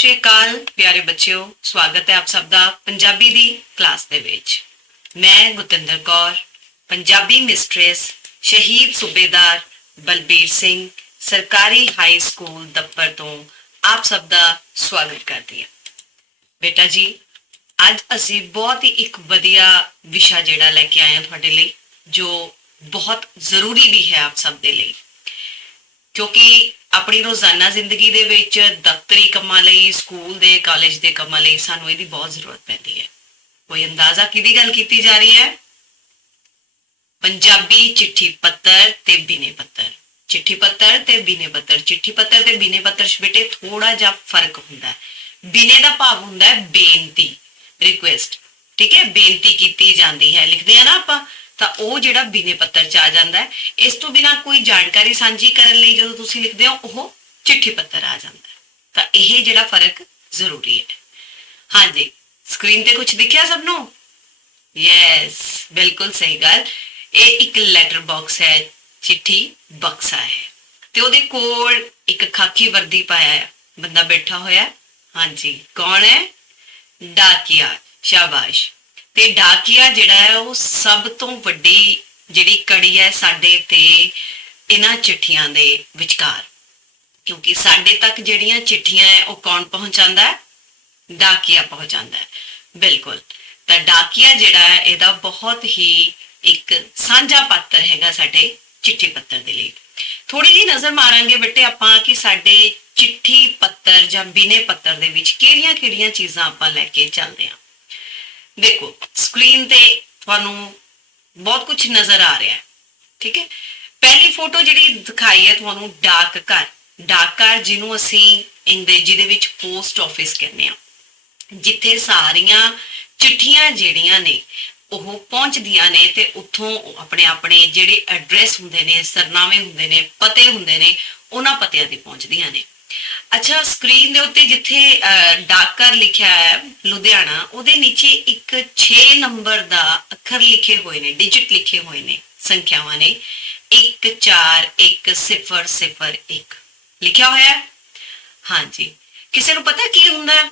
ਸ਼੍ਰੀ ਅਕਾਲ, ਪਿਆਰੇ ਬੱਚਿਓ, ਸਵਾਗਤ ਹੈ ਆਪ ਸਭ ਦਾ ਪੰਜਾਬੀ ਦੀ ਕਲਾਸ ਦੇ ਵਿੱਚ। ਮੈਂ ਗੁਤਿੰਦਰ ਕੌਰ, ਪੰਜਾਬੀ ਮਿਸਟ੍ਰੈਸ, ਸ਼ਹੀਦ ਸੂਬੇਦਾਰ ਬਲਬੀਰ ਸਿੰਘ, ਸਰਕਾਰੀ ਹਾਈ ਸਕੂਲ ਦੱਪਰ ਤੋਂ ਆਪ ਸਭ ਦਾ ਸਵਾਗਤ ਕਰਦੀ ਹਾਂ। ਬੇਟਾ ਜੀ, ਅੱਜ ਅਸੀਂ ਬਹੁਤ ਹੀ ਇੱਕ ਵਧੀਆ ਵਿਸ਼ਾ ਜਿਹੜਾ ਲੈ ਕੇ ਆਏ ਹਾਂ ਤੁਹਾਡੇ ਲਈ, ਜੋ ਬਹੁਤ ਜ਼ਰੂਰੀ ਵੀ ਹੈ ਆਪ ਸਭ ਦੇ ਲਈ। ਕਿਉਂਕਿ ਆਪਣੀ ਰੋਜ਼ਾਨਾ ਜ਼ਿੰਦਗੀ ਦੇ ਵਿੱਚ ਦਫ਼ਤਰੀ ਕੰਮਾਂ ਲਈ, ਸਕੂਲ ਦੇ, ਕਾਲਜ ਦੇ ਕੰਮਾਂ ਲਈ ਸਾਨੂੰ ਇਹਦੀ ਬਹੁਤ ਜ਼ਰੂਰਤ ਪੈਂਦੀ ਹੈ। ਕੋਈ ਅੰਦਾਜ਼ਾ ਕਿਹਦੀ ਗੱਲ ਕੀਤੀ ਜਾ ਰਹੀ ਹੈ? ਪੰਜਾਬੀ ਚਿੱਠੀ ਪੱਤਰ ਤੇ ਬਿਨੇ ਪੱਤਰ। ਚਿੱਠੀ ਪੱਤਰ ਤੇ ਬਿਨੇ ਪੱਤਰ। ਚਿੱਠੀ ਪੱਤਰ ਤੇ ਬਿਨੇ ਪੱਤਰ ਬੇਟੇ ਥੋੜਾ ਜਿਹਾ ਫ਼ਰਕ ਹੁੰਦਾ ਹੈ। ਬਿਨੇ ਦਾ ਭਾਵ ਹੁੰਦਾ ਹੈ ਬੇਨਤੀ ਰਿਕੁਐਸਟ ਠੀਕ ਹੈ? ਬੇਨਤੀ ਕੀਤੀ ਜਾਂਦੀ ਹੈ। ਲਿਖਦੇ ਆ ਨਾ ਆਪਾਂ ਤਾਂ ਉਹ ਜਿਹੜਾ ਬਿਨੇ ਪੱਤਰ ਚ ਆ ਜਾਂਦਾ ਹੈ, ਇਸ ਤੋਂ ਬਿਨਾ ਕੋਈ ਜਾਣਕਾਰੀ ਸਾਂਝੀ ਕਰਨ ਲਈ ਜਦੋਂ ਤੁਸੀਂ ਲਿਖਦੇ ਹੋ, ਉਹ ਚਿੱਠੀ ਪੱਤਰ ਆ ਜਾਂਦਾ ਹੈ। ਤਾਂ ਇਹ ਜਿਹੜਾ ਫ਼ਰਕ ਜ਼ਰੂਰੀ ਹੈ। ਹਾਂਜੀ ਸਕਰੀਨ ਤੇ ਕੁਝ ਦਿਖਿਆ ਸਭ ਨੂੰ? ਯੈਸ ਬਿਲਕੁਲ ਸਹੀ ਗੱਲ। ਇਹ ਇੱਕ ਲੈਟਰ ਬਾਕਸ ਹੈ, ਚਿੱਠੀ ਬਕਸਾ ਹੈ। ਤੇ ਉਹਦੇ ਕੋਲ ਇੱਕ ਖਾਕੀ ਵਰਦੀ ਪਾਇਆ ਹੈ, ਬੰਦਾ ਬੈਠਾ ਹੋਇਆ ਹਾਂਜੀ, ਕੌਣ ਹੈ? ਡਾਕੀਆ, ਸ਼ਾਬਾਸ਼। ਤੇ ਡਾਕੀਆ ਜਿਹੜਾ ਹੈ ਉਹ ਸਭ ਤੋਂ ਵੱਡੀ ਜਿਹੜੀ ਕੜੀ ਹੈ ਸਾਡੇ ਤੇ ਇਹਨਾਂ ਚਿੱਠੀਆਂ ਦੇ ਵਿਚਕਾਰ। ਕਿਉਂਕਿ ਸਾਡੇ ਤੱਕ ਜਿਹੜੀਆਂ ਚਿੱਠੀਆਂ ਹੈ ਉਹ ਕੌਣ ਪਹੁੰਚਾਉਂਦਾ ਹੈ? ਡਾਕੀਆ ਪਹੁੰਚਾਉਂਦਾ ਹੈ। ਬਿਲਕੁਲ। ਤਾਂ ਡਾਕੀਆ ਜਿਹੜਾ ਹੈ ਇਹਦਾ ਬਹੁਤ ਹੀ ਇੱਕ ਸਾਂਝਾ ਪਾਤਰ ਹੈਗਾ ਸਾਡੇ ਚਿੱਠੀ ਪੱਤਰ ਦੇ ਲਈ। ਥੋੜੀ ਜੀ ਨਜ਼ਰ ਮਾਰਾਂਗੇ ਬੱਟੇ ਆਪਾਂ ਕਿ ਸਾਡੇ ਚਿੱਠੀ ਪੱਤਰ ਜਾਂ ਬਿਨੇ ਪੱਤਰ ਦੇ ਵਿੱਚ ਕਿਹੜੀਆਂ-ਕਿਹੜੀਆਂ ਚੀਜ਼ਾਂ ਆਪਾਂ ਲੈ ਕੇ ਚੱਲਦੇ ਹਾਂ। ਦੇਖੋ ਸਕਰੀਨ ਤੇ ਤੁਹਾਨੂੰ ਬਹੁਤ ਕੁਝ ਨਜ਼ਰ ਆ ਰਿਹਾ ਹੈ, ਠੀਕ ਹੈ? ਪਹਿਲੀ ਫੋਟੋ ਜਿਹੜੀ ਦਿਖਾਈ ਹੈ ਤੁਹਾਨੂੰ ਡਾਕ ਘਰ ਡਾਕ ਘਰ ਜਿਹਨੂੰ ਅਸੀਂ ਅੰਗਰੇਜ਼ੀ ਦੇ ਵਿੱਚ ਪੋਸਟ ਆਫਿਸ ਕਹਿੰਦੇ ਆ ਜਿੱਥੇ ਸਾਰੀਆਂ ਚਿੱਠੀਆਂ ਜਿਹੜੀਆਂ ਨੇ, ਉਹ ਪਹੁੰਚਦੀਆਂ ਨੇ ਤੇ ਉੱਥੋਂ ਆਪਣੇ ਆਪਣੇ ਜਿਹੜੇ ਐਡਰੈਸ ਹੁੰਦੇ ਨੇ, ਸਰਨਾਮੇ ਹੁੰਦੇ ਨੇ, ਪਤੇ ਹੁੰਦੇ ਨੇ, ਉਹਨਾਂ ਪਤਿਆਂ ਤੇ ਪਹੁੰਚਦੀਆਂ ਨੇ। ਅੱਛਾ ਸਕਰੀਨ ਦੇ ਉੱਤੇ ਜਿੱਥੇ ਅਹ, ਡਾਕਘਰ ਲਿਖਿਆ ਹੈ ਲੁਧਿਆਣਾ ਉਹਦੇ ਨੀਚੇ ਇੱਕ 6 ਨੰਬਰ ਦਾ ਅੱਖਰ ਲਿਖੇ ਹੋਏ ਨੇ ਡਿਜਿਟ ਲਿਖੇ ਹੋਏ ਨੇ ਸੰਖਿਆਵਾਂ ਨੇ। 14101 ਲਿਖਿਆ ਹੋਇਆ ਹਾਂਜੀ। ਕਿਸੇ ਨੂੰ ਪਤਾ ਕੀ ਹੁੰਦਾ?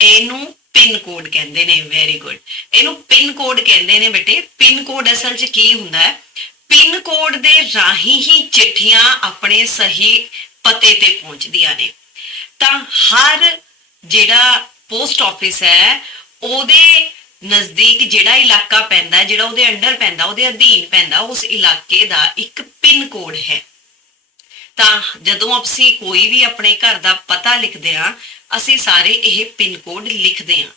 ਇਹਨੂੰ ਪਿਨ ਕੋਡ ਕਹਿੰਦੇ ਨੇ ਵੈਰੀ ਗੁੱਡ ਇਹਨੂੰ ਪਿਨ ਕੋਡ ਕਹਿੰਦੇ ਨੇ ਬੇਟੇ। ਪਿਨ ਕੋਡ ਅਸਲ 'ਚ ਕੀ ਹੁੰਦਾ ਹੈ? ਪਿਨ ਕੋਡ ਦੇ ਰਾਹੀਂ ਹੀ ਚਿੱਠੀਆਂ ਆਪਣੇ ਸਹੀ ਪਤੇ ਤੇ ਪਹੁੰਚਦੀਆਂ ਨੇ। ਤਾਂ ਹਰ ਜਿਹੜਾ ਪੋਸਟ ਆਫਿਸ ਹੈ, ਉਹਦੇ ਨਜ਼ਦੀਕ ਜਿਹੜਾ ਇਲਾਕਾ ਪੈਂਦਾ, ਜਿਹੜਾ ਉਹਦੇ ਅੰਡਰ ਪੈਂਦਾ, ਉਹਦੇ ਅਧੀਨ ਪੈਂਦਾ, ਉਸ ਇਲਾਕੇ ਦਾ ਇੱਕ ਪਿਨ ਕੋਡ ਹੈ। ਤਾਂ ਜਦੋਂ ਅਸੀਂ ਕੋਈ ਵੀ ਆਪਣੇ ਘਰ ਦਾ ਪਤਾ ਲਿਖਦੇ ਹਾਂ, ਅਸੀਂ ਸਾਰੇ ਇਹ ਪਿਨ ਕੋਡ ਲਿਖਦੇ ਹਾਂ।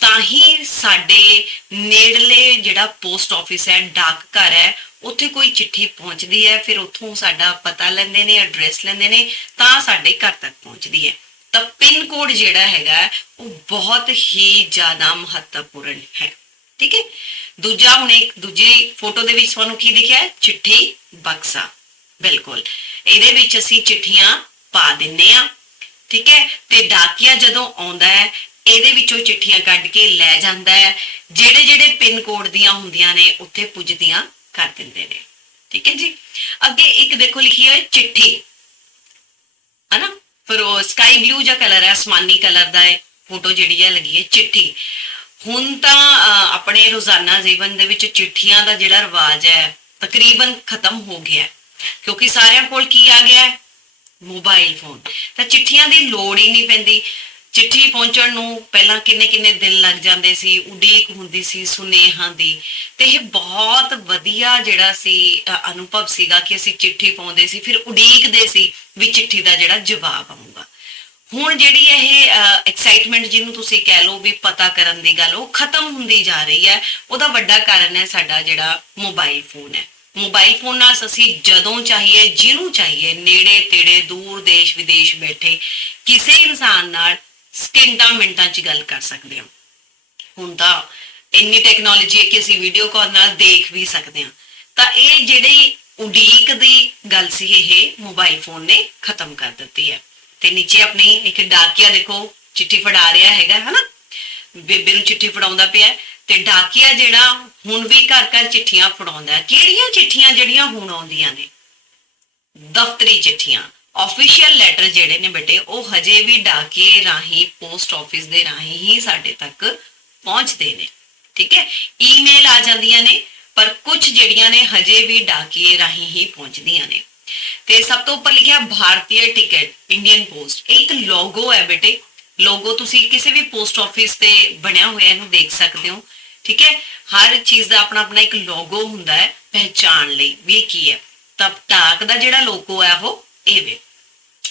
ਤਾਂ ਹੀ ਸਾਡੇ ਨੇੜਲੇ ਜਿਹੜਾ ਪੋਸਟ ਆਫਿਸ ਹੈ, ਡਾਕ ਘਰ ਹੈ, ਉੱਥੇ ਕੋਈ ਚਿੱਠੀ ਪਹੁੰਚਦੀ ਹੈ, ਫਿਰ ਉੱਥੋਂ ਸਾਡਾ ਪਤਾ ਲੈਂਦੇ ਨੇ ਐਡਰੈਸ ਲੈਂਦੇ ਨੇ, ਤਾਂ ਸਾਡੇ ਘਰ ਤੱਕ ਪਹੁੰਚਦੀ ਹੈ। ਤਾਂ ਪਿਨ ਕੋਡ ਜਿਹੜਾ ਹੈਗਾ, ਉਹ ਬਹੁਤ ਹੀ ਜ਼ਿਆਦਾ ਮਹੱਤਵਪੂਰਨ ਹੈ। ਠੀਕ ਹੈ? ਦੂਜਾ ਹੁਣ ਇੱਕ ਦੂਜੀ ਫੋਟੋ ਦੇ ਵਿੱਚ ਤੁਹਾਨੂੰ ਕੀ ਦਿਖਿਆ ਚਿੱਠੀ ਬਕਸਾ। ਬਿਲਕੁਲ। ਇਹਦੇ ਵਿੱਚ ਅਸੀਂ ਚਿੱਠੀਆਂ ਪਾ ਦਿੰਨੇ ਆ। ਠੀਕ ਹੈ? ਤੇ ਡਾਕੀਆ ਜਦੋਂ ਆਉਂਦਾ ਹੈ ਇਹਦੇ ਵਿੱਚੋਂ ਚਿੱਠੀਆਂ ਕੱਢ ਕੇ ਲੈ ਜਾਂਦਾ ਹੈ। ਜਿਹੜੇ ਜਿਹੜੇ ਪਿੰਨ ਕੋਡ ਦੀਆਂ ਹੁੰਦੀਆਂ ਨੇ ਉੱਥੇ ਪੁੱਜਦੀਆਂ ਕਰ ਦਿੰਦੇ ਨੇ। ਠੀਕ ਹੈ ਜੀ? ਅੱਗੇ ਇੱਕ ਦੇਖੋ ਲਿਖੀ ਹੈ ਚਿੱਠੀ। ਹਨਾ? ਫਿਰ ਉਹ ਸਕਾਈ ਬਲੂ ਜਿਹਾ ਕਲਰ ਹੈ ਅਸਮਾਨੀ ਕਲਰ ਦਾ ਹੈ ਫੋਟੋ ਜਿਹੜੀ ਹੈ ਲੱਗੀ ਹੈ ਚਿੱਠੀ। ਹੁਣ ਤਾਂ ਅਹ, ਆਪਣੇ ਰੋਜ਼ਾਨਾ ਜੀਵਨ ਦੇ ਵਿੱਚ ਚਿੱਠੀਆਂ ਦਾ ਜਿਹੜਾ ਰਿਵਾਜ ਹੈ ਤਕਰੀਬਨ ਖਤਮ ਹੋ ਗਿਆ ਕਿਉਂਕਿ ਸਾਰਿਆਂ ਕੋਲ ਕੀ ਆ ਗਿਆ ਹੈ? ਮੋਬਾਈਲ ਫੋਨ ਤਾਂ ਚਿੱਠੀਆਂ ਦੀ ਲੋੜ ਹੀ ਨਹੀਂ ਪੈਂਦੀ। ਚਿੱਠੀ ਪਹੁੰਚਣ ਨੂੰ ਪਹਿਲਾਂ ਕਿੰਨੇ ਕਿੰਨੇ ਦਿਨ ਲੱਗ ਜਾਂਦੇ ਸੀ, ਉਡੀਕ ਹੁੰਦੀ ਸੀ ਸੁਨੇਹਾਂ ਦੀ। ਤੇ ਇਹ ਬਹੁਤ ਵਧੀਆ ਜਿਹੜਾ ਸੀ ਅਨੁਭਵ ਸੀਗਾ ਕਿ ਅਸੀਂ ਚਿੱਠੀ ਪਾਉਂਦੇ ਸੀ, ਫਿਰ ਉਡੀਕਦੇ ਸੀ ਵੀ ਚਿੱਠੀ ਦਾ ਜਿਹੜਾ ਜਵਾਬ ਆਊਗਾ। ਹੁਣ ਜਿਹੜੀ ਇਹ ਐਕਸਾਈਟਮੈਂਟ ਜਿਹਨੂੰ ਤੁਸੀਂ ਕਹਿ ਲਓ ਵੀ ਪਤਾ ਕਰਨ ਦੀ ਗੱਲ, ਉਹ ਖਤਮ ਹੁੰਦੀ ਜਾ ਰਹੀ ਹੈ। ਉਹਦਾ ਵੱਡਾ ਕਾਰਨ ਹੈ ਸਾਡਾ ਜਿਹੜਾ ਮੋਬਾਈਲ ਫੋਨ ਹੈ। ਮੋਬਾਈਲ ਫੋਨ ਨਾਲ ਅਸੀਂ ਜਦੋਂ ਚਾਹੀਏ, ਜਿਹਨੂੰ ਚਾਹੀਏ, ਨੇੜੇ ਤੇੜੇ ਦੂਰ ਦੇਸ਼ ਵਿਦੇਸ਼ ਬੈਠੇ ਕਿਸੇ ਇਨਸਾਨ ਨਾਲ ਸਕਿੰਟਾਂ ਮਿੰਟਾਂ 'ਚ ਗੱਲ ਕਰ ਸਕਦੇ ਹਾਂ। ਹੁਣ ਤਾਂ ਇੰਨੀ ਟੈਕਨੋਲੋਜੀ ਹੈ ਕਿ ਅਸੀਂ ਵੀਡੀਓ ਕਾਲ ਨਾਲ ਦੇਖ ਵੀ ਸਕਦੇ ਹਾਂ। ਤਾਂ ਇਹ ਜਿਹੜੀ ਉਡੀਕ ਦੀ ਗੱਲ ਸੀ, ਇਹ ਮੋਬਾਈਲ ਫੋਨ ਨੇ ਖਤਮ ਕਰ ਦਿੱਤੀ ਹੈ। ਤੇ ਨੀਚੇ ਆਪਣੀ ਇੱਕ ਡਾਕੀਆ ਦੇਖੋ, ਚਿੱਠੀ ਫੜਾ ਰਿਹਾ ਹੈਗਾ, ਹਨਾ? ਬੇਬੇ ਨੂੰ ਚਿੱਠੀ ਫੜਾਉਂਦਾ ਪਿਆ ਤੇ ਡਾਕੀਆ ਜਿਹੜਾ ਹੁਣ ਵੀ ਘਰ ਘਰ ਚਿੱਠੀਆਂ ਫੜਾਉਂਦਾ ਕਿਹੜੀਆਂ ਚਿੱਠੀਆਂ ਜਿਹੜੀਆਂ ਹੁਣ ਆਉਂਦੀਆਂ ਨੇ? ਦਫ਼ਤਰੀ ਚਿੱਠੀਆਂ। ਆਫੀਸ਼ੀਅਲ ਲੈਟਰ ਜਿਹੜੇ ਨੇ ਬੇਟੇ, ਉਹ ਹਜੇ ਵੀ ਡਾਕੇ ਰਾਹੀਂ ਪੋਸਟ ਆਫਿਸ ਦੇ ਰਾਹੀਂ ਹੀ ਸਾਡੇ ਤੱਕ ਪਹੁੰਚਦੇ ਨੇ। ਠੀਕ ਹੈ? ਈਮੇਲ ਆ ਜਾਂਦੀਆਂ ਨੇ, ਪਰ ਕੁਝ ਜਿਹੜੀਆਂ ਨੇ ਹਜੇ ਵੀ ਡਾਕੀਏ ਰਾਹੀਂ ਹੀ ਪਹੁੰਚਦੀਆਂ ਨੇ। ਤੇ ਸਭ ਤੋਂ ਉੱਪਰ ਲਿਖਿਆ ਭਾਰਤੀ ਟਿਕਟ, ਇੰਡੀਅਨ ਪੋਸਟ। ਇਹ ਇੱਕ ਲੋਗੋ ਹੈ ਬੇਟੇ। ਲੋਗੋ ਤੁਸੀਂ ਕਿਸੇ ਵੀ ਪੋਸਟ ਆਫਿਸ ਤੇ ਬਣਿਆ ਹੋਇਆ ਇਹਨੂੰ ਦੇਖ ਸਕਦੇ ਹੋ। ਠੀਕ ਹੈ? ਹਰ ਚੀਜ਼ ਦਾ ਆਪਣਾ ਆਪਣਾ ਇੱਕ ਲੋਗੋ ਹੁੰਦਾ ਹੈ, ਪਹਿਚਾਣ ਲਈ। ਵੀ ਇਹ ਕੀ ਹੈ? ਤਾਂ ਟਾਕ ਦਾ ਜਿਹੜਾ ਲੋਗੋ ਹੈ ਉਹ ਇਹ ਵੇ।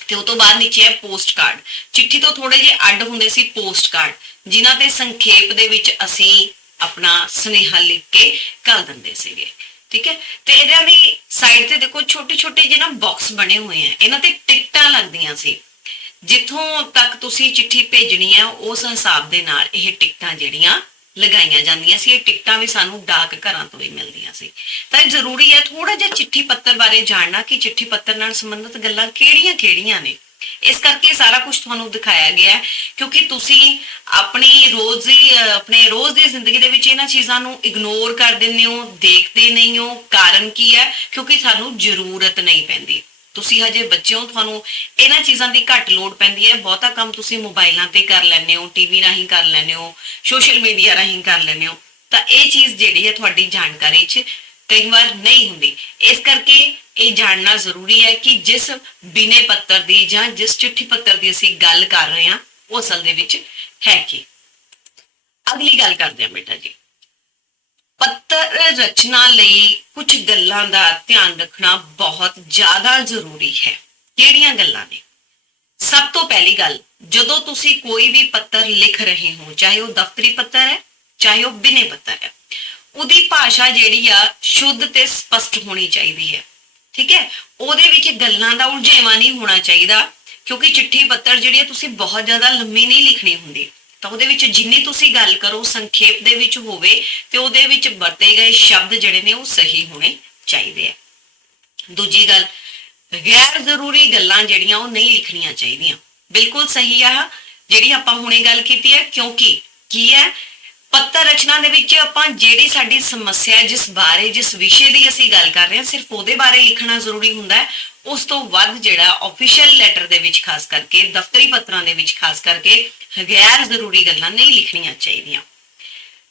ਤੇ ਉਹ ਤੋਂ ਬਾਅਦ ਨੀਚੇ ਹੈ ਪੋਸਟ ਕਾਰਡ ਚਿੱਠੀ ਤੋਂ ਥੋੜੇ ਜਿਹੇ ਅੱਡ ਹੁੰਦੇ ਸੀ ਪੋਸਟ ਕਾਰਡ ਜਿਨ੍ਹਾਂ ਤੇ ਸੰਖੇਪ ਦੇ ਵਿੱਚ ਅਸੀਂ ਆਪਣਾ ਸੁਨੇਹਾ ਲਿਖ ਕੇ ਘੱਲ ਦਿੰਦੇ ਸੀਗੇ। ਠੀਕ ਹੈ? ਤੇ ਇਹਨਾਂ ਦੀ ਸਾਈਡ ਤੇ ਦੇਖੋ ਛੋਟੇ ਛੋਟੇ ਜਿਹੇ ਨਾ ਬਾਕਸ ਬਣੇ ਹੋਏ ਆ। ਇਹਨਾਂ ਤੇ ਟਿਕਟਾਂ ਲੱਗਦੀਆਂ ਸੀ। ਜਿੱਥੋਂ ਤੱਕ ਤੁਸੀਂ ਚਿੱਠੀ ਭੇਜਣੀ ਹੈ ਉਸ ਹਿਸਾਬ ਦੇ ਨਾਲ ਇਹ ਟਿਕਟਾਂ ਜਿਹੜੀਆਂ ਲਗਾਈਆਂ ਜਾਂਦੀਆਂ ਸੀ ਇਹ ਟਿਕਟਾਂ ਵੀ ਸਾਨੂੰ ਡਾਕ ਘਰਾਂ ਤੋਂ ਹੀ ਮਿਲਦੀਆਂ ਸੀ। ਤਾਂ ਇਹ ਜ਼ਰੂਰੀ ਹੈ ਥੋੜਾ ਜਿਹਾ ਚਿੱਠੀ ਪੱਤਰ ਬਾਰੇ ਜਾਣਨਾ ਕਿ ਚਿੱਠੀ ਪੱਤਰ ਨਾਲ ਸੰਬੰਧਿਤ ਗੱਲਾਂ ਕਿਹੜੀਆਂ-ਕਿਹੜੀਆਂ ਨੇ। ਇਸ ਕਰਕੇ ਸਾਰਾ ਕੁਝ ਤੁਹਾਨੂੰ ਦਿਖਾਇਆ ਗਿਆ ਹੈ ਕਿਉਂਕਿ ਤੁਸੀਂ ਆਪਣੀ ਰੋਜ਼ੀ ਅਹ, ਆਪਣੇ ਰੋਜ਼ ਦੀ ਜ਼ਿੰਦਗੀ ਦੇ ਵਿੱਚ ਇਹਨਾਂ ਚੀਜ਼ਾਂ ਨੂੰ ਇਗਨੋਰ ਕਰ ਦਿੰਦੇ ਹੋ ਦੇਖਦੇ ਨਹੀਂ ਹੋ ਕਾਰਨ ਕੀ ਹੈ? ਕਿਉਂਕਿ ਸਾਨੂੰ ਜ਼ਰੂਰਤ ਨਹੀਂ ਪੈਂਦੀ। ਤੁਸੀਂ ਹਜੇ ਬੱਚੇ ਹੋ, ਤੁਹਾਨੂੰ ਇਹਨਾਂ ਚੀਜ਼ਾਂ ਦੀ ਘੱਟ ਲੋੜ ਪੈਂਦੀ ਹੈ। ਬਹੁਤਾ ਕੰਮ ਤੁਸੀਂ ਮੋਬਾਈਲਾਂ ਤੇ ਕਰ ਲੈਂਦੇ ਹੋ ਟੀਵੀ ਰਾਹੀਂ ਕਰ ਲੈਂਦੇ ਹੋ, ਸੋਸ਼ਲ ਮੀਡੀਆ ਰਾਹੀਂ ਕਰ ਲੈਂਦੇ ਹੋ। ਤਾਂ ਇਹ ਚੀਜ਼ ਜਿਹੜੀ ਹੈ ਤੁਹਾਡੀ ਜਾਣਕਾਰੀ 'ਚ ਕਈ ਵਾਰ ਨਹੀਂ ਹੁੰਦੀ। ਇਸ ਕਰਕੇ ਇਹ ਜਾਣਨਾ ਜ਼ਰੂਰੀ ਹੈ ਕਿ ਜਿਸ ਬਿਨੇ ਪੱਤਰ ਦੀ ਜਾਂ ਜਿਸ ਚਿੱਠੀ ਪੱਤਰ ਦੀ ਅਸੀਂ ਗੱਲ ਕਰ ਰਹੇ ਹਾਂ, ਉਹ ਅਸਲ ਦੇ ਵਿੱਚ ਹੈ ਕੀ। ਅਗਲੀ ਗੱਲ ਕਰਦੇ ਹਾਂ ਬੇਟਾ ਜੀ। ਪੱਤਰ ਰਚਨਾ ਲਈ ਕੁਝ ਗੱਲਾਂ ਦਾ ਧਿਆਨ ਰੱਖਣਾ ਬਹੁਤ ਜ਼ਿਆਦਾ ਜ਼ਰੂਰੀ ਹੈ। ਕਿਹੜੀਆਂ ਗੱਲਾਂ ਨੇ? ਸਭ ਤੋਂ ਪਹਿਲੀ ਗੱਲ, ਜਦੋਂ ਤੁਸੀਂ ਕੋਈ ਵੀ ਪੱਤਰ ਲਿਖ ਰਹੇ ਹੋ, ਚਾਹੇ ਉਹ ਦਫ਼ਤਰੀ ਪੱਤਰ ਹੈ, ਚਾਹੇ ਉਹ ਬਿਨੇ ਪੱਤਰ ਹੈ, ਉਹਦੀ ਭਾਸ਼ਾ ਜਿਹੜੀ ਆ ਸ਼ੁੱਧ ਤੇ ਸਪਸ਼ਟ ਹੋਣੀ ਚਾਹੀਦੀ ਹੈ। ਠੀਕ ਹੈ? ਉਹਦੇ ਵਿੱਚ ਗੱਲਾਂ ਦਾ ਉਲਝੇਵਾ ਨਹੀਂ ਹੋਣਾ ਚਾਹੀਦਾ, ਕਿਉਂਕਿ ਚਿੱਠੀ ਪੱਤਰ ਜਿਹੜੀ ਹੈ ਤੁਸੀਂ ਬਹੁਤ ਜ਼ਿਆਦਾ ਲੰਮੀ ਨਹੀਂ ਲਿਖਣੀ ਹੁੰਦੀ। ਤਾਂ ਉਹਦੇ ਵਿੱਚ ਜਿੰਨੀ ਤੁਸੀਂ ਗੱਲ ਕਰੋ, ਸੰਖੇਪ ਦੇ ਵਿੱਚ ਹੋਵੇ ਤੇ ਉਹਦੇ ਵਿੱਚ ਵਰਤੇ ਗਏ ਸ਼ਬਦ ਜਿਹੜੇ ਨੇ ਉਹ ਸਹੀ ਹੋਣੇ ਚਾਹੀਦੇ ਆ। ਦੂਜੀ ਗੱਲ, ਗੈਰ ਜ਼ਰੂਰੀ ਗੱਲਾਂ ਜਿਹੜੀਆਂ ਉਹ ਨਹੀਂ ਲਿਖਣੀਆਂ ਚਾਹੀਦੀਆਂ। ਬਿਲਕੁਲ ਸਹੀ ਆ, ਜਿਹੜੀ ਆਪਾਂ ਹੁਣੇ ਗੱਲ ਕੀਤੀ ਹੈ, ਕਿਉਂਕਿ ਕੀ ਹੈ? ਪੱਤਰ ਰਚਨਾ ਦੇ ਵਿੱਚ ਆਪਾਂ ਜਿਹੜੀ ਸਾਡੀ ਸਮੱਸਿਆ ਜਿਸ ਬਾਰੇ, ਜਿਸ ਵਿਸ਼ੇ ਦੀ ਅਸੀਂ ਗੱਲ ਕਰ ਰਹੇ ਹਾਂ, ਸਿਰਫ ਉਹਦੇ ਬਾਰੇ ਲਿਖਣਾ ਜ਼ਰੂਰੀ ਹੁੰਦਾ ਹੈ। ਉਸ ਤੋਂ ਵੱਧ ਜਿਹੜਾ ਆਫੀਸ਼ੀਅਲ ਲੈਟਰ ਦੇ ਵਿੱਚ ਖਾਸ ਕਰਕੇ, ਦਫ਼ਤਰੀ ਪੱਤਰਾਂ ਦੇ ਵਿੱਚ ਖਾਸ ਕਰਕੇ ਗੈਰ ਜ਼ਰੂਰੀ ਗੱਲਾਂ ਨਹੀਂ ਲਿਖਣੀਆਂ ਚਾਹੀਦੀਆਂ।